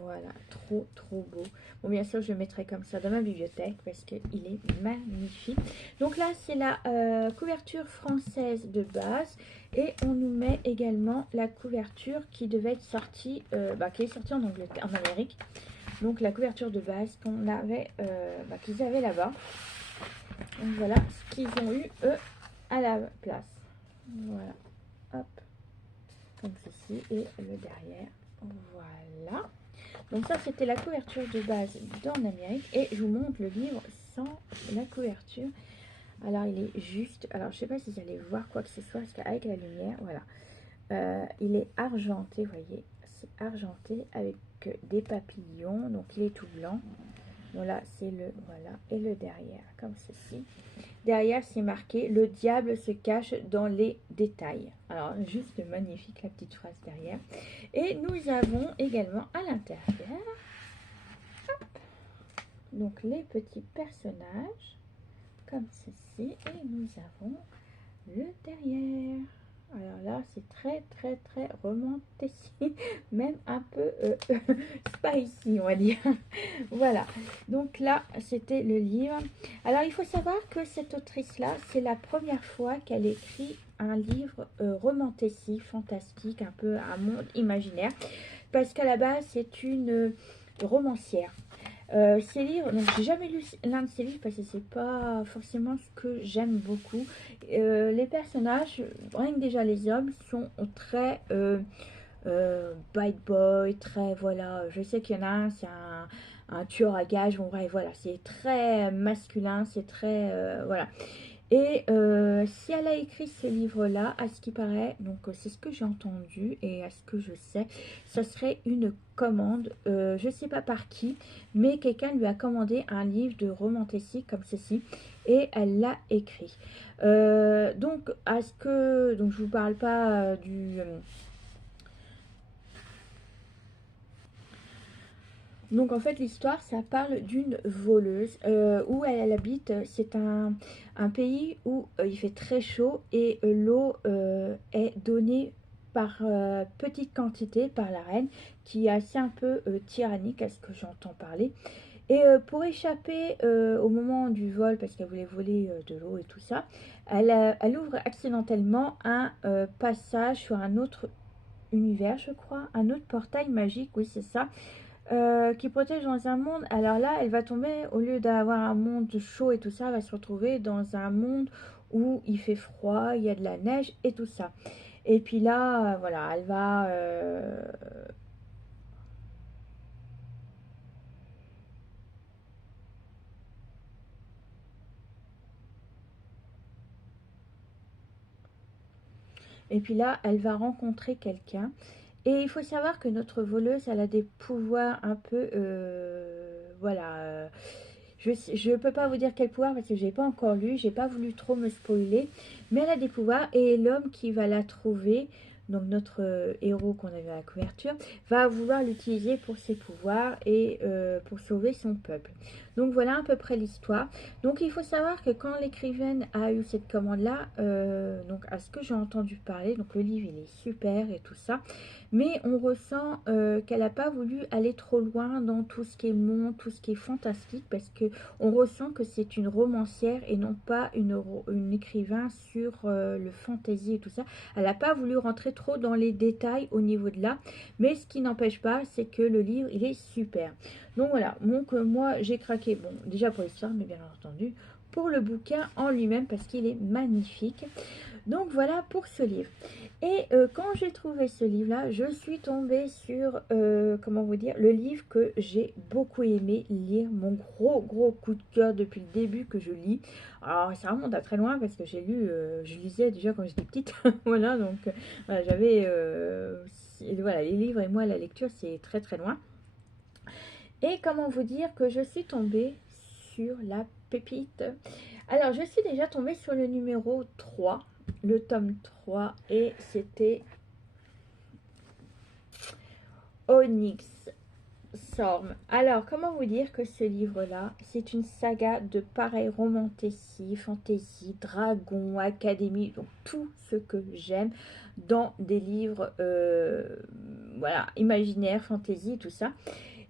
Voilà, trop beau. Bon, bien sûr, je le mettrai comme ça dans ma bibliothèque parce qu'il est magnifique. Donc là, c'est la couverture française de base. Et on nous met également la couverture qui devait être sortie, qui est sortie en Amérique. Donc la couverture de base qu'on avait, qu'ils avaient là-bas. Donc voilà ce qu'ils ont eu eux à la place. Voilà, hop, comme ceci et le derrière. Voilà. Donc ça c'était la couverture de base dans l'Amérique et je vous montre le livre sans la couverture. Alors il est juste, alors je sais pas si vous allez voir quoi que ce soit parce qu'avec la lumière, voilà, il est argenté, vous voyez, c'est argenté avec des papillons, donc il est tout blanc. Voilà, c'est le, voilà, et le derrière, comme ceci. Derrière, c'est marqué « Le diable se cache dans les détails ». Alors, juste magnifique, la petite phrase derrière. Et nous avons également à l'intérieur, donc les petits personnages, comme ceci. Et nous avons le derrière. Alors là, c'est très romantique, même un peu spicy, on va dire. Voilà, donc là, c'était le livre. Alors, il faut savoir que cette autrice-là, c'est la première fois qu'elle écrit un livre romantique, fantastique, un peu un monde imaginaire, parce qu'à la base, c'est une romancière. Ces livres, donc j'ai jamais lu l'un de ces livres parce que c'est pas forcément ce que j'aime beaucoup. Les personnages, rien que déjà les hommes, sont très bad boy, très voilà. Je sais qu'il y en a un, c'est un tueur à gages. Bon bref, voilà, c'est très masculin, c'est très voilà. Et si elle a écrit ce livre-là, à ce qui paraît, donc c'est ce que j'ai entendu et à ce que je sais, ça serait une commande, je ne sais pas par qui, mais quelqu'un lui a commandé un livre de romantique comme ceci et elle l'a écrit. Donc, donc je vous parle pas du... Donc en fait l'histoire ça parle d'une voleuse où elle habite. C'est un pays où il fait très chaud et l'eau est donnée par petite quantité par la reine qui est assez un peu tyrannique à ce que j'entends parler. Et pour échapper au moment du vol, parce qu'elle voulait voler de l'eau et tout ça, elle ouvre accidentellement un passage sur un autre univers, je crois, un autre portail magique, oui c'est ça, qui protège dans un monde. Alors là, elle va tomber, au lieu d'avoir un monde chaud et tout ça, elle va se retrouver dans un monde où il fait froid, il y a de la neige et tout ça. Et puis là, voilà, elle va... et puis là, elle va rencontrer quelqu'un. Et il faut savoir que notre voleuse, elle a des pouvoirs un peu... voilà. Je ne peux pas vous dire quel pouvoir parce que j'ai pas encore lu, j'ai pas voulu trop me spoiler, mais elle a des pouvoirs et l'homme qui va la trouver, donc notre héros qu'on avait à la couverture, va vouloir l'utiliser pour ses pouvoirs et pour sauver son peuple. Donc voilà à peu près l'histoire. Donc il faut savoir que quand l'écrivaine a eu cette commande-là, donc à ce que j'ai entendu parler, donc le livre il est super et tout ça, mais on ressent qu'elle n'a pas voulu aller trop loin dans tout ce qui est monde, tout ce qui est fantastique, parce que on ressent que c'est une romancière et non pas une écrivain sur le fantasy et tout ça. Elle n'a pas voulu rentrer trop dans les détails au niveau de là, mais ce qui n'empêche pas, c'est que le livre, il est super. Donc voilà, donc moi j'ai craqué, bon déjà pour l'histoire, mais bien entendu pour le bouquin en lui-même parce qu'il est magnifique. Donc voilà pour ce livre. Et quand j'ai trouvé ce livre-là, je suis tombée sur, comment vous dire, le livre que j'ai beaucoup aimé lire, mon gros coup de cœur depuis le début que je lis. Alors ça remonte à très loin parce que j'ai lu, je lisais déjà quand j'étais petite, voilà, donc voilà, j'avais, voilà, les livres et moi la lecture c'est très très loin. Et comment vous dire que je suis tombée sur la pépite. Alors je suis déjà tombée sur le numéro 3, le tome 3, et c'était Onyx Storm. Alors, comment vous dire que ce livre-là, c'est une saga de pareil romantasy, fantasy, dragon, académie, donc tout ce que j'aime dans des livres, voilà, imaginaires, fantasy, tout ça.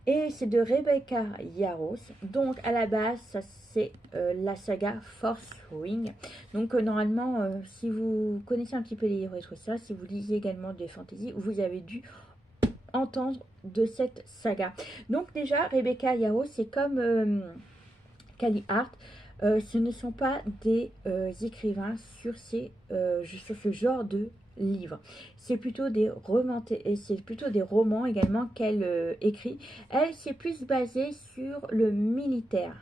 Et c'est de Rebecca Yarros. Donc à la base, ça c'est la saga Force Wing. Donc normalement, si vous connaissez un petit peu les livres et tout ça, si vous lisez également des fantasy, vous avez dû entendre de cette saga. Donc déjà, Rebecca Yarros, c'est comme Callie Hart. Ce ne sont pas des écrivains sur ce genre de livres. C'est plutôt des c'est plutôt des romans également qu'elle écrit. Elle, c'est plus basé sur le militaire,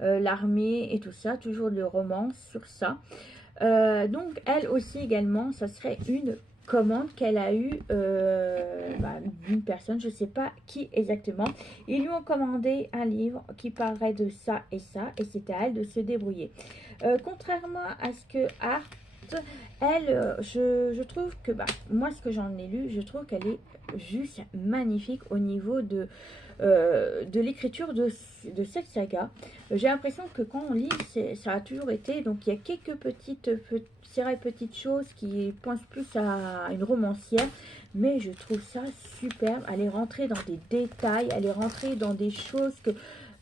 l'armée et tout ça, toujours le roman sur ça. Donc elle aussi également, ça serait une commande qu'elle a eue d'une personne, je ne sais pas qui exactement. Ils lui ont commandé un livre qui parlerait de ça, et c'était à elle de se débrouiller. Contrairement à ce que Art, elle, je trouve que, moi ce que j'en ai lu, je trouve qu'elle est juste magnifique au niveau de l'écriture de cette saga. J'ai l'impression que quand on lit, ça a toujours été, donc il y a quelques petites choses qui pensent plus à une romancière, mais je trouve ça superbe. Elle est rentrée dans des détails, elle est rentrée dans des choses que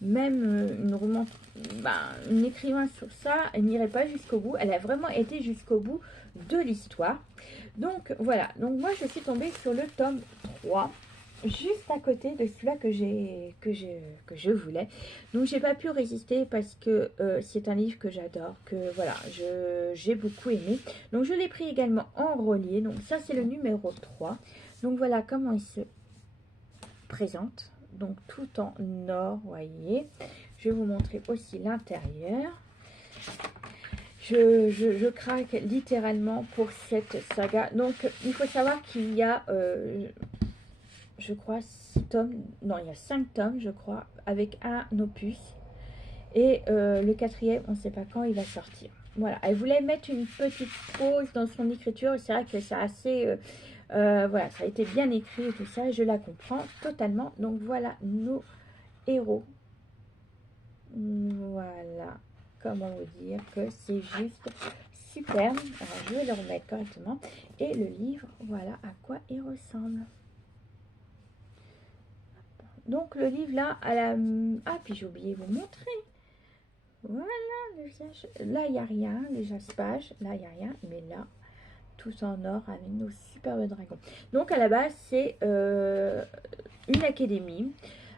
même une écrivain sur ça, elle n'irait pas jusqu'au bout. Elle a vraiment été jusqu'au bout de l'histoire. Donc voilà, donc moi je suis tombée sur le tome 3, juste à côté de celui-là que je voulais. Donc j'ai pas pu résister parce que c'est un livre que j'adore, que voilà, j'ai beaucoup aimé. Donc je l'ai pris également en relié. Donc ça c'est le numéro 3. Donc voilà comment il se présente. Donc tout en or, voyez. Je vais vous montrer aussi l'intérieur. je craque littéralement pour cette saga. Donc, il faut savoir qu'il y a, je crois, 6 tomes. Non, il y a 5 tomes, je crois, avec un opus. Et le quatrième, on ne sait pas quand il va sortir. Voilà, elle voulait mettre une petite pause dans son écriture. C'est vrai que c'est assez... voilà, ça a été bien écrit et tout ça. Je la comprends totalement. Donc voilà nos héros. Voilà, comment vous dire que c'est juste superbe. Alors, je vais le remettre correctement. Et le livre, voilà à quoi il ressemble. Donc le livre là, à la... Ah, puis j'ai oublié de vous montrer. Voilà, là il n'y a rien, le jaspage, là il n'y a rien, mais là, tout en or avec nos superbes dragons. Donc à la base, c'est une académie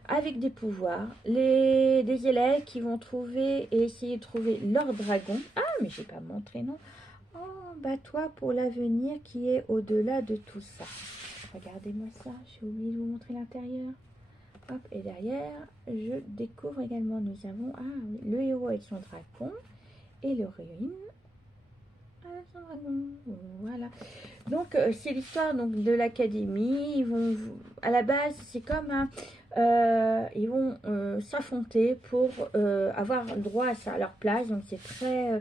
avec des pouvoirs, des élèves qui vont trouver et essayer de trouver leur dragon. Ah, mais j'ai pas montré, non. Oh, bats-toi pour l'avenir qui est au-delà de tout ça. Regardez-moi ça, j'ai oublié de vous montrer l'intérieur. Hop, et derrière, je découvre également, nous avons le héros avec son dragon et l'héroïne avec son dragon. Voilà. Donc, c'est l'histoire donc de l'académie. Ils vont, à la base, c'est comme ils vont s'affronter pour avoir le droit à leur place. Donc, c'est très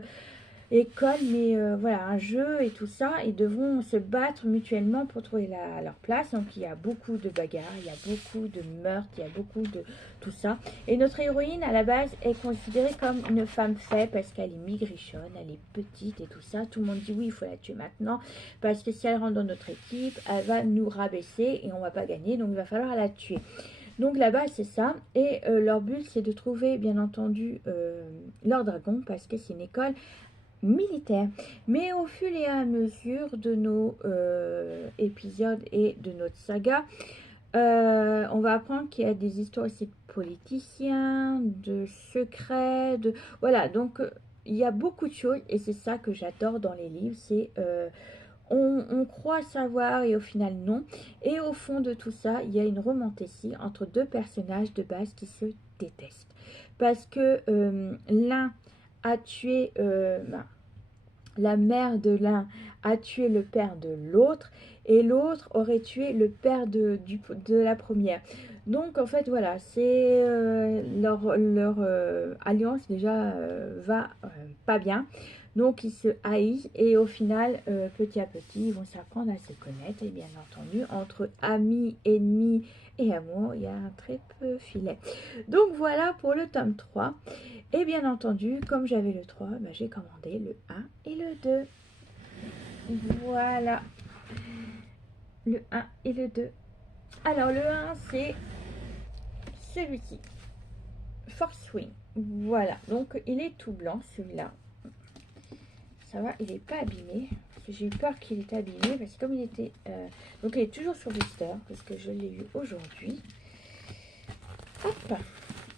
école, mais voilà, un jeu et tout ça. Ils devront se battre mutuellement pour trouver leur place. Donc il y a beaucoup de bagarres, il y a beaucoup de meurtres, il y a beaucoup de tout ça. Et notre héroïne à la base est considérée comme une femme faible parce qu'elle est maigrichonne, elle est petite et tout ça. Tout le monde dit oui, il faut la tuer maintenant parce que si elle rentre dans notre équipe, elle va nous rabaisser et on va pas gagner, donc il va falloir la tuer. Donc là-bas, c'est ça. Et leur but, c'est de trouver, bien entendu, leur dragon, parce que c'est une école militaire. Mais au fur et à mesure de nos épisodes et de notre saga, on va apprendre qu'il y a des histoires aussi de politiciens, de secrets, de... Voilà, donc il y a beaucoup de choses et c'est ça que j'adore dans les livres, c'est... on croit savoir et au final non. Et au fond de tout ça, il y a une romantécie entre deux personnages de base qui se détestent. Parce que l'un a tué, la mère de l'un a tué le père de l'autre et l'autre aurait tué le père de la première. Donc en fait voilà, c'est leur alliance déjà va pas bien. Donc ils se haïssent et au final, petit à petit, ils vont s'apprendre à se connaître. Et bien entendu, entre amis, ennemis et amour, il y a un très peu filet. Donc voilà pour le tome 3. Et bien entendu, comme j'avais le 3, bah, j'ai commandé le 1 et le 2. Voilà. Le 1 et le 2. Alors le 1, c'est celui-ci. Force Wing. Voilà. Donc il est tout blanc celui-là. Ça va, il n'est pas abîmé. J'ai eu peur qu'il était abîmé parce que comme il était... donc il est toujours sur blister parce que je l'ai eu aujourd'hui. Hop.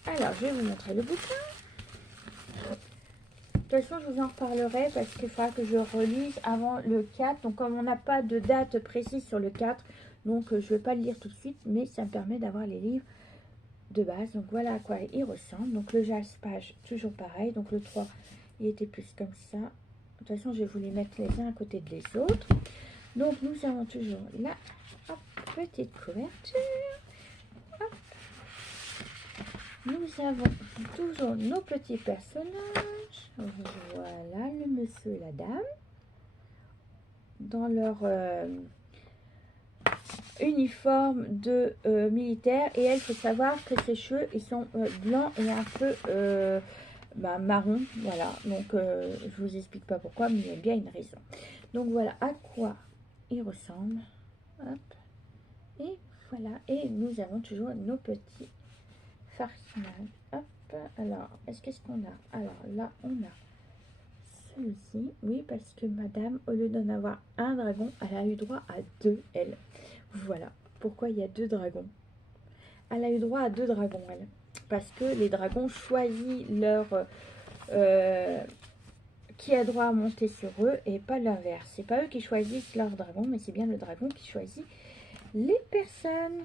Alors je vais vous montrer le bouquin. De toute façon, je vous en reparlerai parce qu'il faudra que je relise avant le 4. Donc, comme on n'a pas de date précise sur le 4, donc je ne vais pas le lire tout de suite, mais ça me permet d'avoir les livres de base. Donc, voilà à quoi il ressemble. Donc, le jaspage, toujours pareil. Donc, le 3, il était plus comme ça. De toute façon, je vais vous les mettre les uns à côté des autres. Donc, nous avons toujours la petite couverture. Hop. Nous avons toujours nos petits personnages. Voilà, le monsieur et la dame. Dans leur uniforme de militaire. Et elle, faut savoir que ses cheveux, ils sont blancs et un peu marron. Voilà, donc je vous explique pas pourquoi, mais il y a bien une raison. Donc voilà à quoi il ressemble. Hop. Et voilà, et nous avons toujours nos petits farcinages. Hop, alors, est-ce qu'on a? Alors là, on a celui-ci. Oui, parce que madame, au lieu d'en avoir un dragon, elle a eu droit à 2, elle. Voilà, pourquoi il y a 2 dragons. Elle a eu droit à 2 dragons, elle. Parce que les dragons choisissent leur... qui a droit à monter sur eux et pas l'inverse. C'est pas eux qui choisissent leur dragon, mais c'est bien le dragon qui choisit les personnes.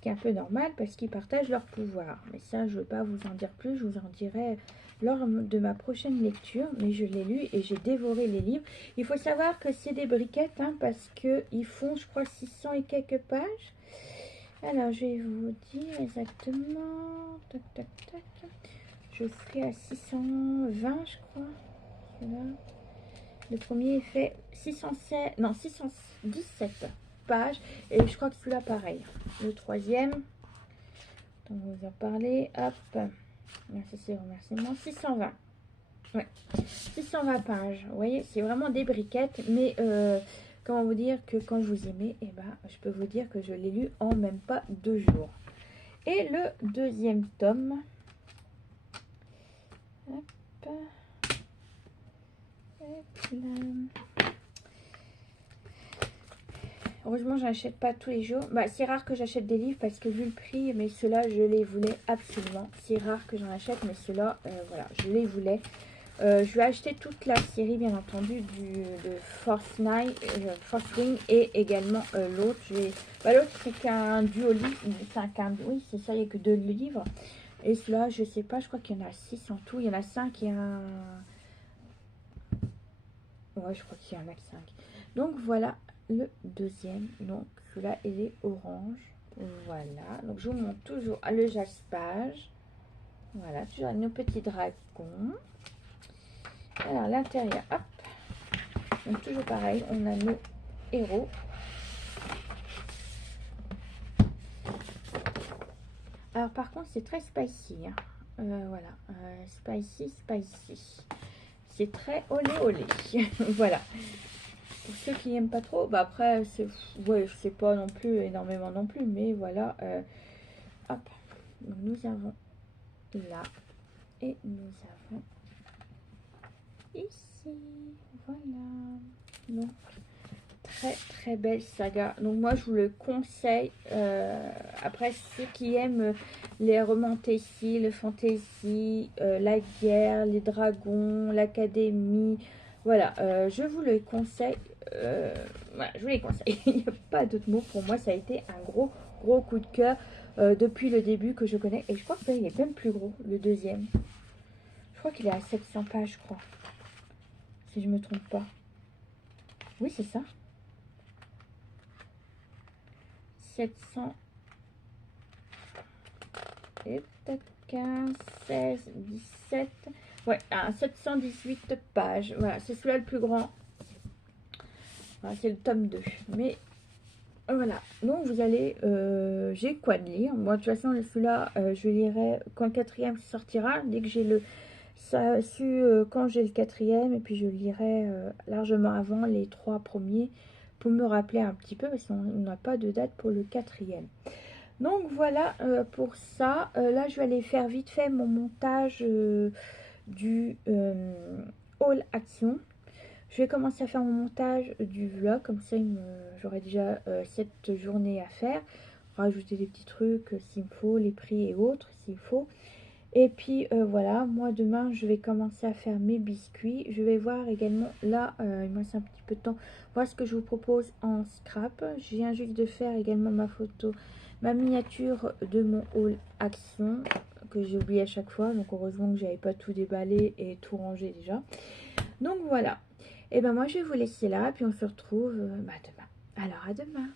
Ce qui est un peu normal parce qu'ils partagent leur pouvoir. Mais ça, je ne veux pas vous en dire plus, je vous en dirai lors de ma prochaine lecture. Mais je l'ai lu et j'ai dévoré les livres. Il faut savoir que c'est des briquettes, hein, parce qu'ils font, je crois, 600 et quelques pages. Alors, je vais vous dire exactement. Tac, tac, tac. Je serai à 620, je crois. Voilà. Le premier fait 607, non, 617 pages. Et je crois que celui-là, pareil. Le troisième, on vous en parler. Hop. Merci, c'est remerciement. 620. Ouais. 620 pages. Vous voyez, c'est vraiment des briquettes. Mais comment vous dire que quand je vous aimais, eh ben, je peux vous dire que je l'ai lu en même pas 2 jours. Et le deuxième tome. Hop. Hop là. Heureusement, j'achète pas tous les jours. Bah, c'est rare que j'achète des livres parce que vu le prix, mais ceux-là, je les voulais absolument. C'est rare que j'en achète, mais ceux-là, voilà, je les voulais. Je vais acheter toute la série, bien entendu, de Force Night, Force Wing et également l'autre. Bah, l'autre, c'est qu'un duo livre. Oui, c'est ça, il n'y a que 2 livres. Et celui-là, je sais pas, je crois qu'il y en a 6 en tout. Il y en a 5 et un... Ouais, je crois qu'il y en a que 5. Donc, voilà le deuxième. Donc, celui-là, il est orange. Voilà. Donc, je vous montre toujours le jaspage. Voilà, toujours nos petits dragons. Alors, l'intérieur, hop. Donc, toujours pareil, on a nos héros. Alors, par contre, c'est très spicy. Hein. Voilà, spicy. C'est très olé olé. Voilà. Pour ceux qui n'aiment pas trop, bah après, c'est ouais, c'est pas non plus énormément non plus, mais voilà. Hop. Donc, nous avons là et nous avons ici. Voilà. Donc, très belle saga. Donc moi je vous le conseille. Après ceux qui aiment les remontées ici, le fantasy, la guerre, les dragons, l'académie, voilà, je vous le conseille. Voilà, je vous les conseille. Il n'y a pas d'autre mot. Pour moi ça a été un gros coup de cœur depuis le début que je connais. Et je crois qu'il est même plus gros, le deuxième. Je crois qu'il est à 700 pages, je crois. Si je me trompe pas. Oui, c'est ça. 700 et peut-être 15, 16, 17. Ouais, 718 pages. Voilà, c'est celui-là le plus grand. Voilà, c'est le tome 2. Mais voilà, donc vous allez... j'ai quoi de lire. Moi, de toute façon, celui-là, je lirai quand le quatrième sortira. Dès que j'ai le... Ça su quand j'ai le quatrième. Et puis je lirai largement avant les 3 premiers. Pour me rappeler un petit peu. Parce qu'on n'a pas de date pour le quatrième. Donc voilà pour ça. Là, je vais aller faire vite fait mon montage du haul action. Je vais commencer à faire mon montage du vlog. Comme ça, j'aurai déjà cette journée à faire. Rajouter des petits trucs s'il me faut, les prix et autres s'il faut. Et puis voilà, moi demain, je vais commencer à faire mes biscuits. Je vais voir également, là, il me reste un petit peu de temps, voir ce que je vous propose en scrap. Je viens juste de faire également ma miniature de mon haul action que j'ai oublié à chaque fois. Donc heureusement que j'avais pas tout déballé et tout rangé déjà. Donc voilà. Et ben moi je vais vous laisser là. Puis on se retrouve demain. Alors à demain.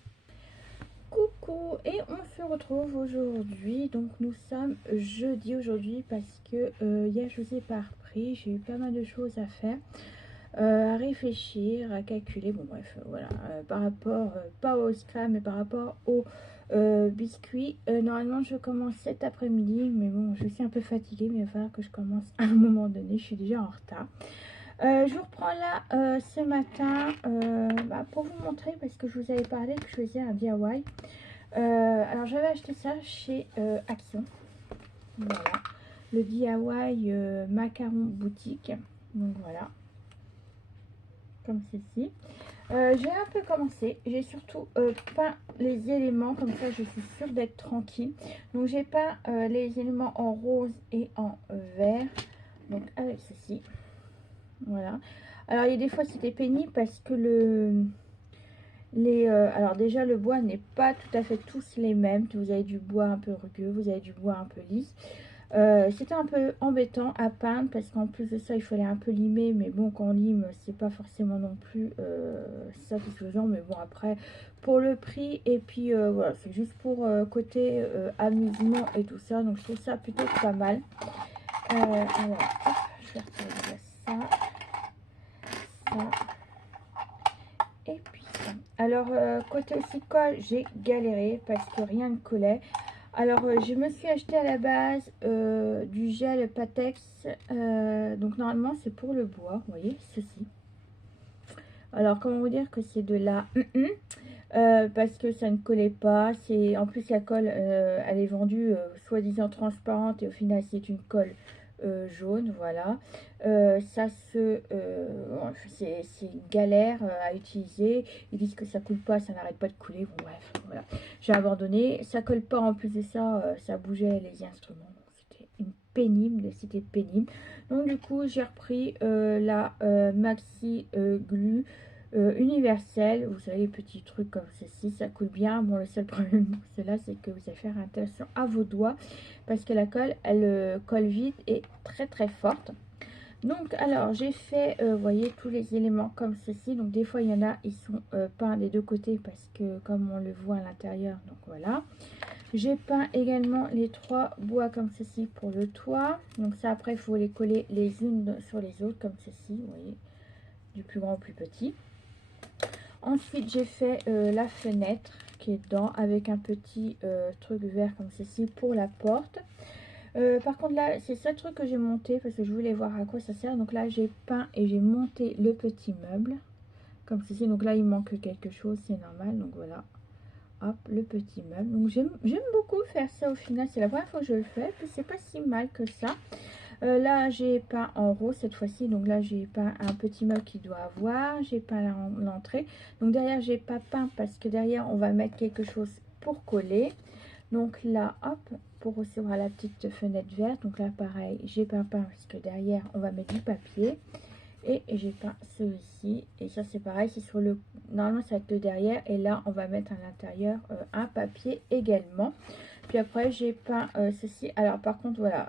Coucou. Et on se retrouve aujourd'hui. Donc nous sommes jeudi aujourd'hui parce que hier je vous ai pas repris. J'ai eu pas mal de choses à faire. À réfléchir, à calculer, bon bref, voilà, par rapport, pas au scram, mais par rapport au biscuit. Normalement, je commence cet après-midi, mais bon, je suis un peu fatiguée, mais il va falloir que je commence à un moment donné, je suis déjà en retard. Je vous reprends là ce matin pour vous montrer, parce que je vous avais parlé que je faisais un DIY. Alors, j'avais acheté ça chez Action, voilà, le DIY macaron boutique, donc voilà. Comme ceci. J'ai un peu commencé. J'ai surtout peint les éléments. Comme ça, je suis sûre d'être tranquille. Donc, j'ai peint les éléments en rose et en vert. Donc, avec ceci. Voilà. Alors, il y a des fois, c'était pénible parce que Alors déjà, le bois n'est pas tout à fait tous les mêmes. Vous avez du bois un peu rugueux, vous avez du bois un peu lisse. C'était un peu embêtant à peindre parce qu'en plus de ça il fallait un peu limer, mais bon, quand on lime c'est pas forcément non plus satisfaisant, mais bon, après pour le prix et puis voilà, c'est juste pour côté amusement et tout ça, donc je trouve ça plutôt pas mal. Alors hop, je vais retirer ça, ça et puis ça. Alors côté aussi colle, j'ai galéré parce que rien ne collait. Alors, je me suis acheté à la base du gel Patex. Donc, normalement, c'est pour le bois. Vous voyez, ceci. Alors, comment vous dire que c'est de la... parce que ça ne collait pas. En plus, la colle, elle est vendue soi-disant transparente. Et au final, c'est une colle jaune. Voilà. C'est une galère à utiliser. Ils disent que ça coule pas, ça n'arrête pas de couler. Bon, bref, voilà. J'ai abandonné. Ça colle pas, en plus de ça, ça bougeait les instruments. C'était c'était pénible. Donc du coup, j'ai repris la Maxi Glue universelle. Vous savez, les petits trucs comme ceci, ça coule bien. Bon, le seul problème pour cela, c'est que vous allez faire attention à vos doigts parce que la colle, elle colle vite et très très forte. Donc, alors, j'ai fait, vous voyez, tous les éléments comme ceci. Donc, des fois, il y en a, ils sont peints des deux côtés parce que, comme on le voit à l'intérieur, donc voilà. J'ai peint également les 3 bois comme ceci pour le toit. Donc, ça, après, il faut les coller les unes sur les autres comme ceci, vous voyez, du plus grand au plus petit. Ensuite, j'ai fait la fenêtre qui est dedans avec un petit truc vert comme ceci pour la porte. Par contre là c'est ce truc que j'ai monté parce que je voulais voir à quoi ça sert. Donc là j'ai peint et j'ai monté le petit meuble comme ceci. Donc là il manque quelque chose, c'est normal. Donc voilà, hop, le petit meuble. Donc j'aime beaucoup faire ça au final. C'est la première fois que je le fais, puis c'est pas si mal que ça. Là j'ai peint en rose cette fois-ci. Donc là j'ai peint un petit meuble qui doit avoir. J'ai peint l'entrée. Donc derrière j'ai pas peint parce que derrière on va mettre quelque chose pour coller. Donc là, hop, pour recevoir la petite fenêtre verte. Donc là, pareil, j'ai peint parce que derrière, on va mettre du papier. Et j'ai peint celui-ci. Et ça, c'est pareil, c'est sur le... Normalement, ça va être le derrière. Et là, on va mettre à l'intérieur un papier également. Puis après, j'ai peint ceci. Alors, par contre, voilà,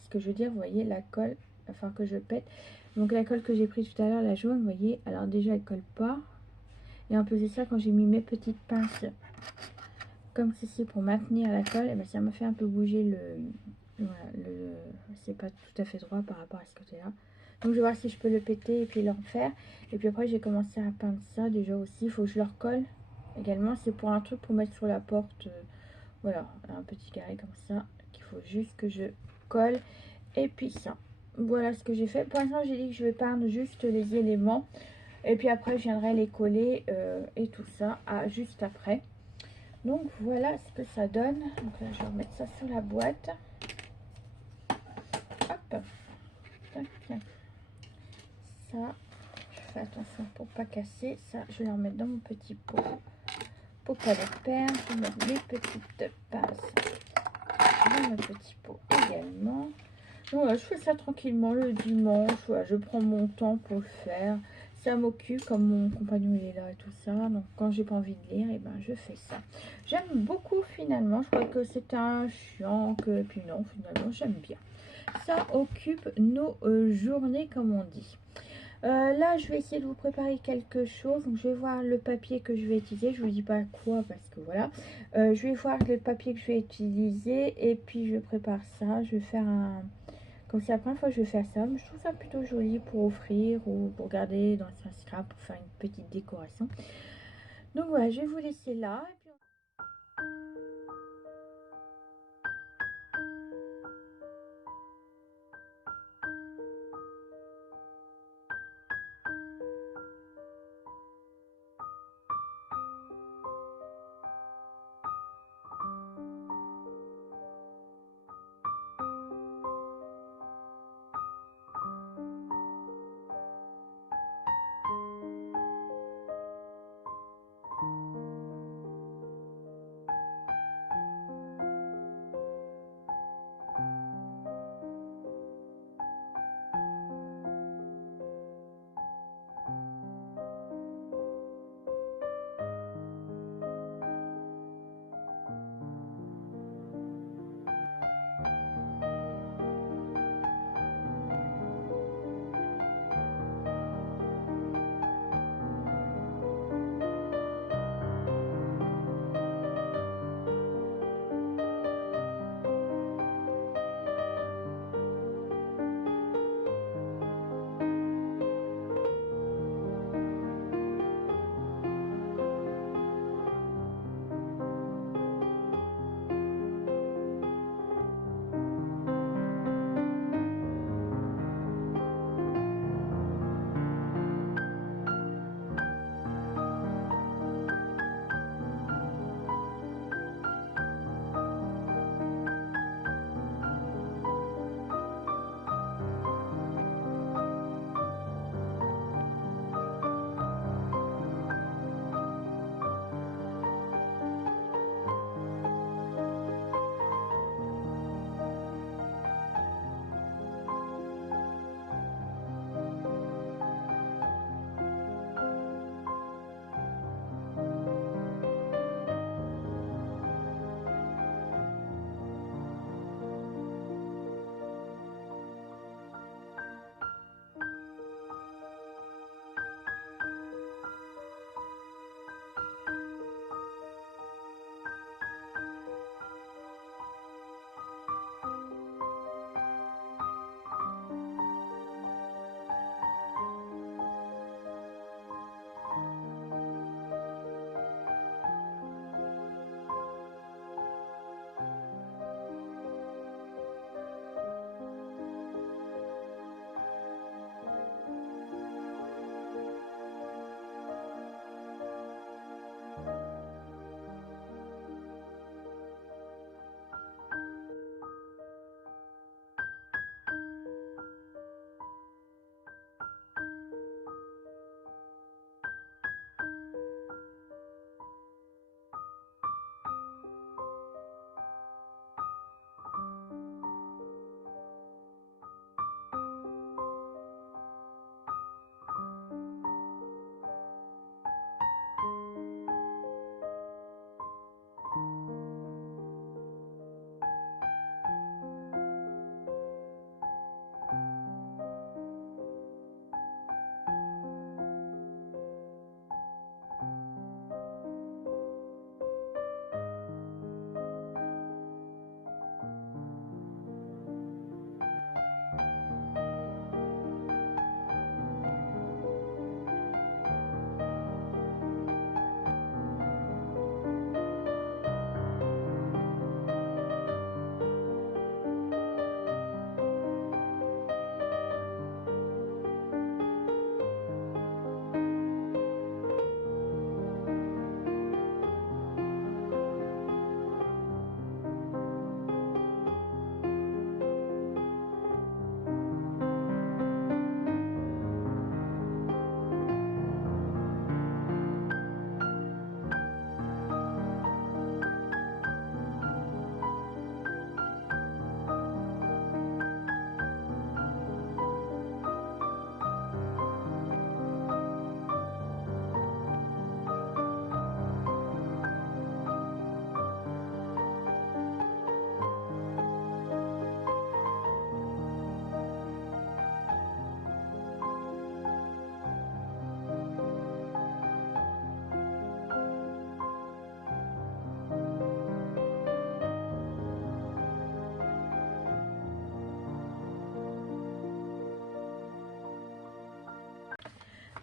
ce que je veux dire, vous voyez, la colle, enfin que je pète. Donc, la colle que j'ai prise tout à l'heure, la jaune, vous voyez, alors déjà, elle colle pas. Et en plus de ça, quand j'ai mis mes petites pinces comme ceci pour maintenir la colle, et bien ça m'a fait un peu bouger voilà, c'est pas tout à fait droit par rapport à ce côté là. Donc je vais voir si je peux le péter et puis le refaire. Et puis après j'ai commencé à peindre ça déjà aussi. Il faut que je le recolle également. C'est pour un truc pour mettre sur la porte. Voilà, un petit carré comme ça qu'il faut juste que je colle. Et puis ça, voilà ce que j'ai fait. Pour l'instant j'ai dit que je vais peindre juste les éléments. Et puis après je viendrai les coller et tout ça juste après. Donc voilà ce que ça donne. Donc là je vais remettre ça sur la boîte. Hop. Tac. Ça, je fais attention pour pas casser. Ça, je vais le remettre dans mon petit pot. Pour pas les perdre. Je vais mettre les petites pinces dans mon petit pot également. Donc voilà, je fais ça tranquillement le dimanche. Voilà, je prends mon temps pour le faire. Ça m'occupe, comme mon compagnon il est là et tout ça. Donc quand j'ai pas envie de lire, et ben je fais ça. J'aime beaucoup finalement. Je crois que c'est un chiant que puis non, finalement j'aime bien. Ça occupe nos journées comme on dit. Là je vais essayer de vous préparer quelque chose. Donc je vais voir le papier que je vais utiliser. Je vous dis pas quoi parce que voilà. Je vais voir le papier que je vais utiliser et puis je prépare ça. Je vais faire un... Comme c'est la première fois que je vais faire ça, mais je trouve ça plutôt joli pour offrir ou pour garder dans un scrap pour faire une petite décoration. Donc voilà, je vais vous laisser là. Et puis...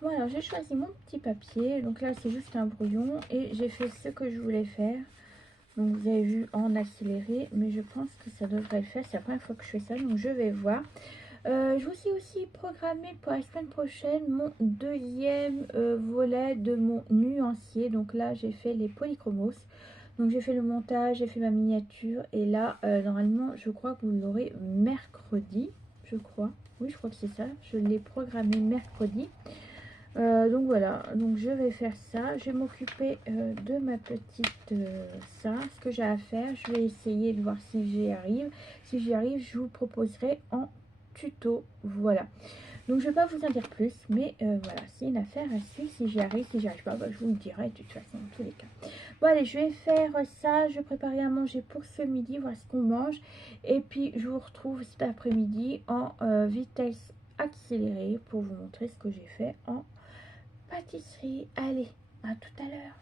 Voilà, j'ai choisi mon petit papier. Donc là, c'est juste un brouillon. Et j'ai fait ce que je voulais faire. Donc vous avez vu en accéléré. Mais je pense que ça devrait le faire. C'est la première fois que je fais ça. Donc je vais voir. Je vous ai aussi programmé pour la semaine prochaine mon deuxième volet de mon nuancier. Donc là, j'ai fait les polychromos. Donc j'ai fait le montage, j'ai fait ma miniature. Et là, normalement, je crois que vous l'aurez mercredi. Je crois. Oui, je crois que c'est ça. Je l'ai programmé mercredi. Donc voilà, donc je vais faire ça. Je vais m'occuper de ma petite ça, ce que j'ai à faire. Je vais essayer de voir si j'y arrive. Si j'y arrive, je vous proposerai en tuto. Voilà. Donc je ne vais pas vous en dire plus, mais voilà, c'est une affaire à suivre. Si j'y arrive, si j'y arrive pas, bah, je vous le dirai de toute façon, dans tous les cas. Bon allez, je vais faire ça. Je vais préparer à manger pour ce midi, voir ce qu'on mange. Et puis je vous retrouve cet après-midi en vitesse accélérée pour vous montrer ce que j'ai fait en pâtisserie. Allez, à tout à l'heure.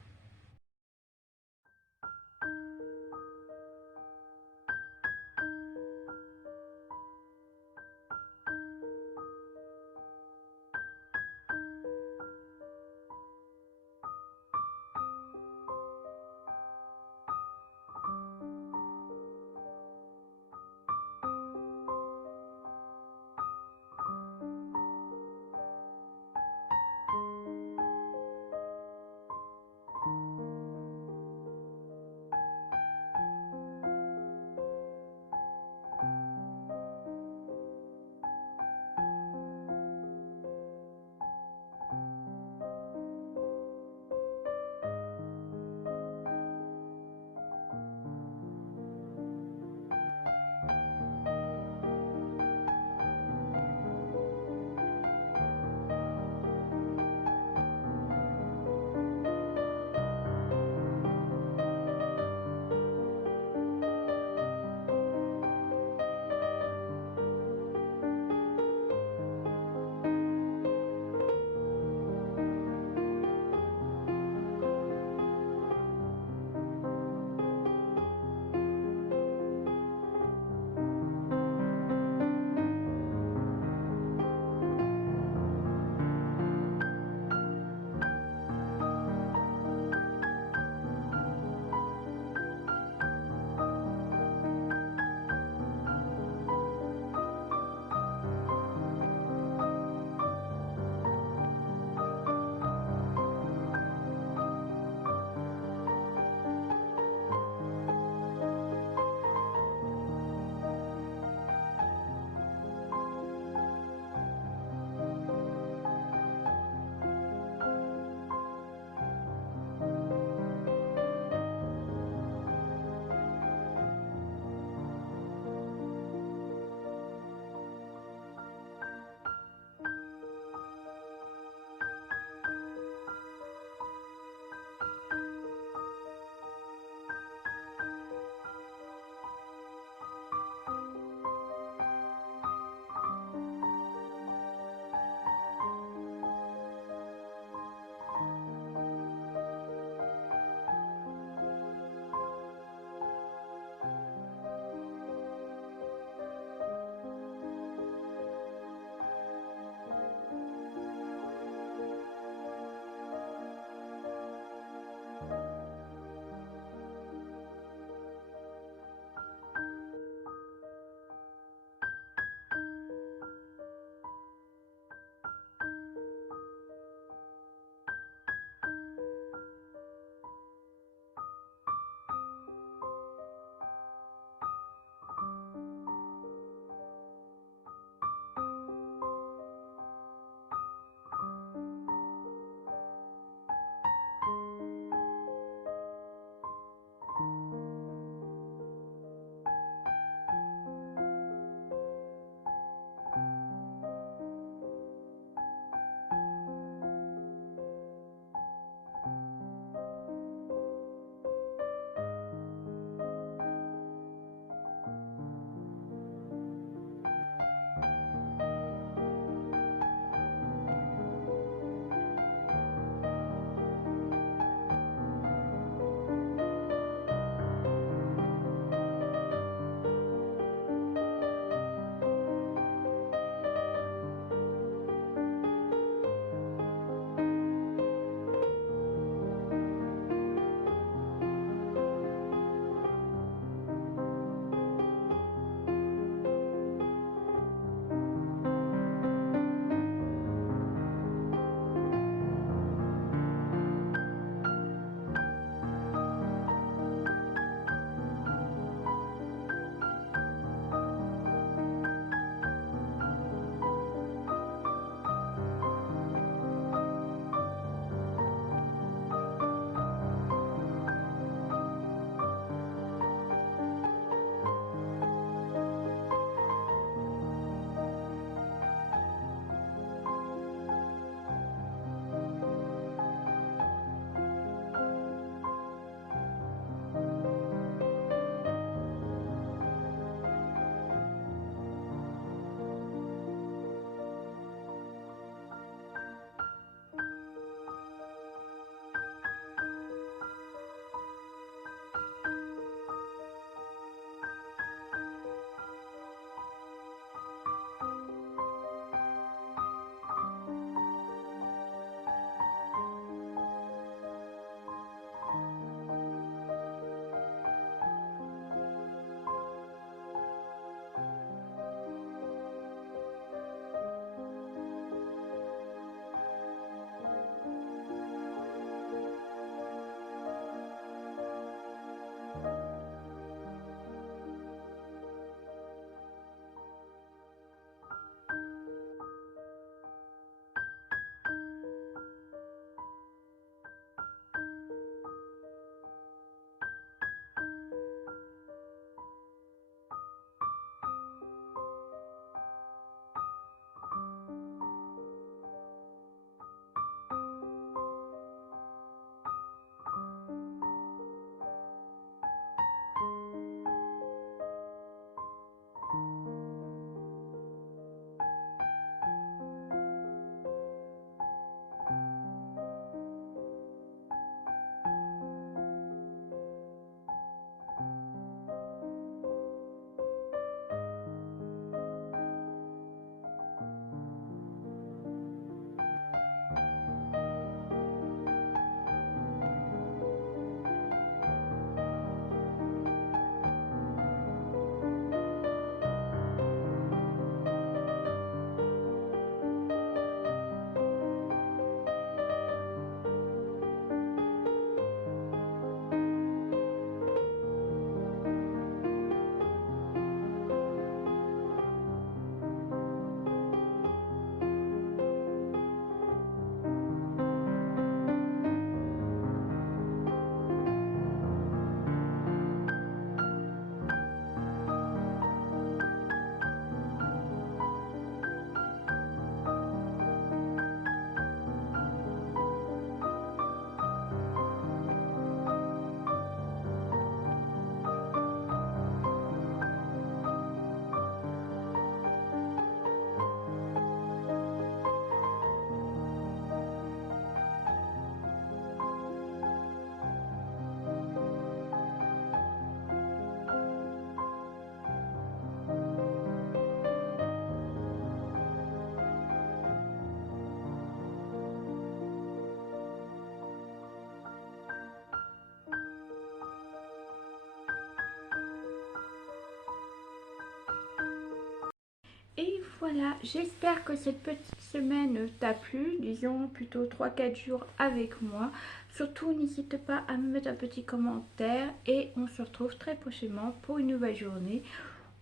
voilà, j'espère que cette petite semaine t'a plu, disons plutôt 3-4 jours avec moi. Surtout n'hésite pas à me mettre un petit commentaire et on se retrouve très prochainement pour une nouvelle journée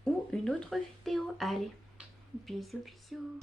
ou une autre vidéo. Allez, bisous bisous.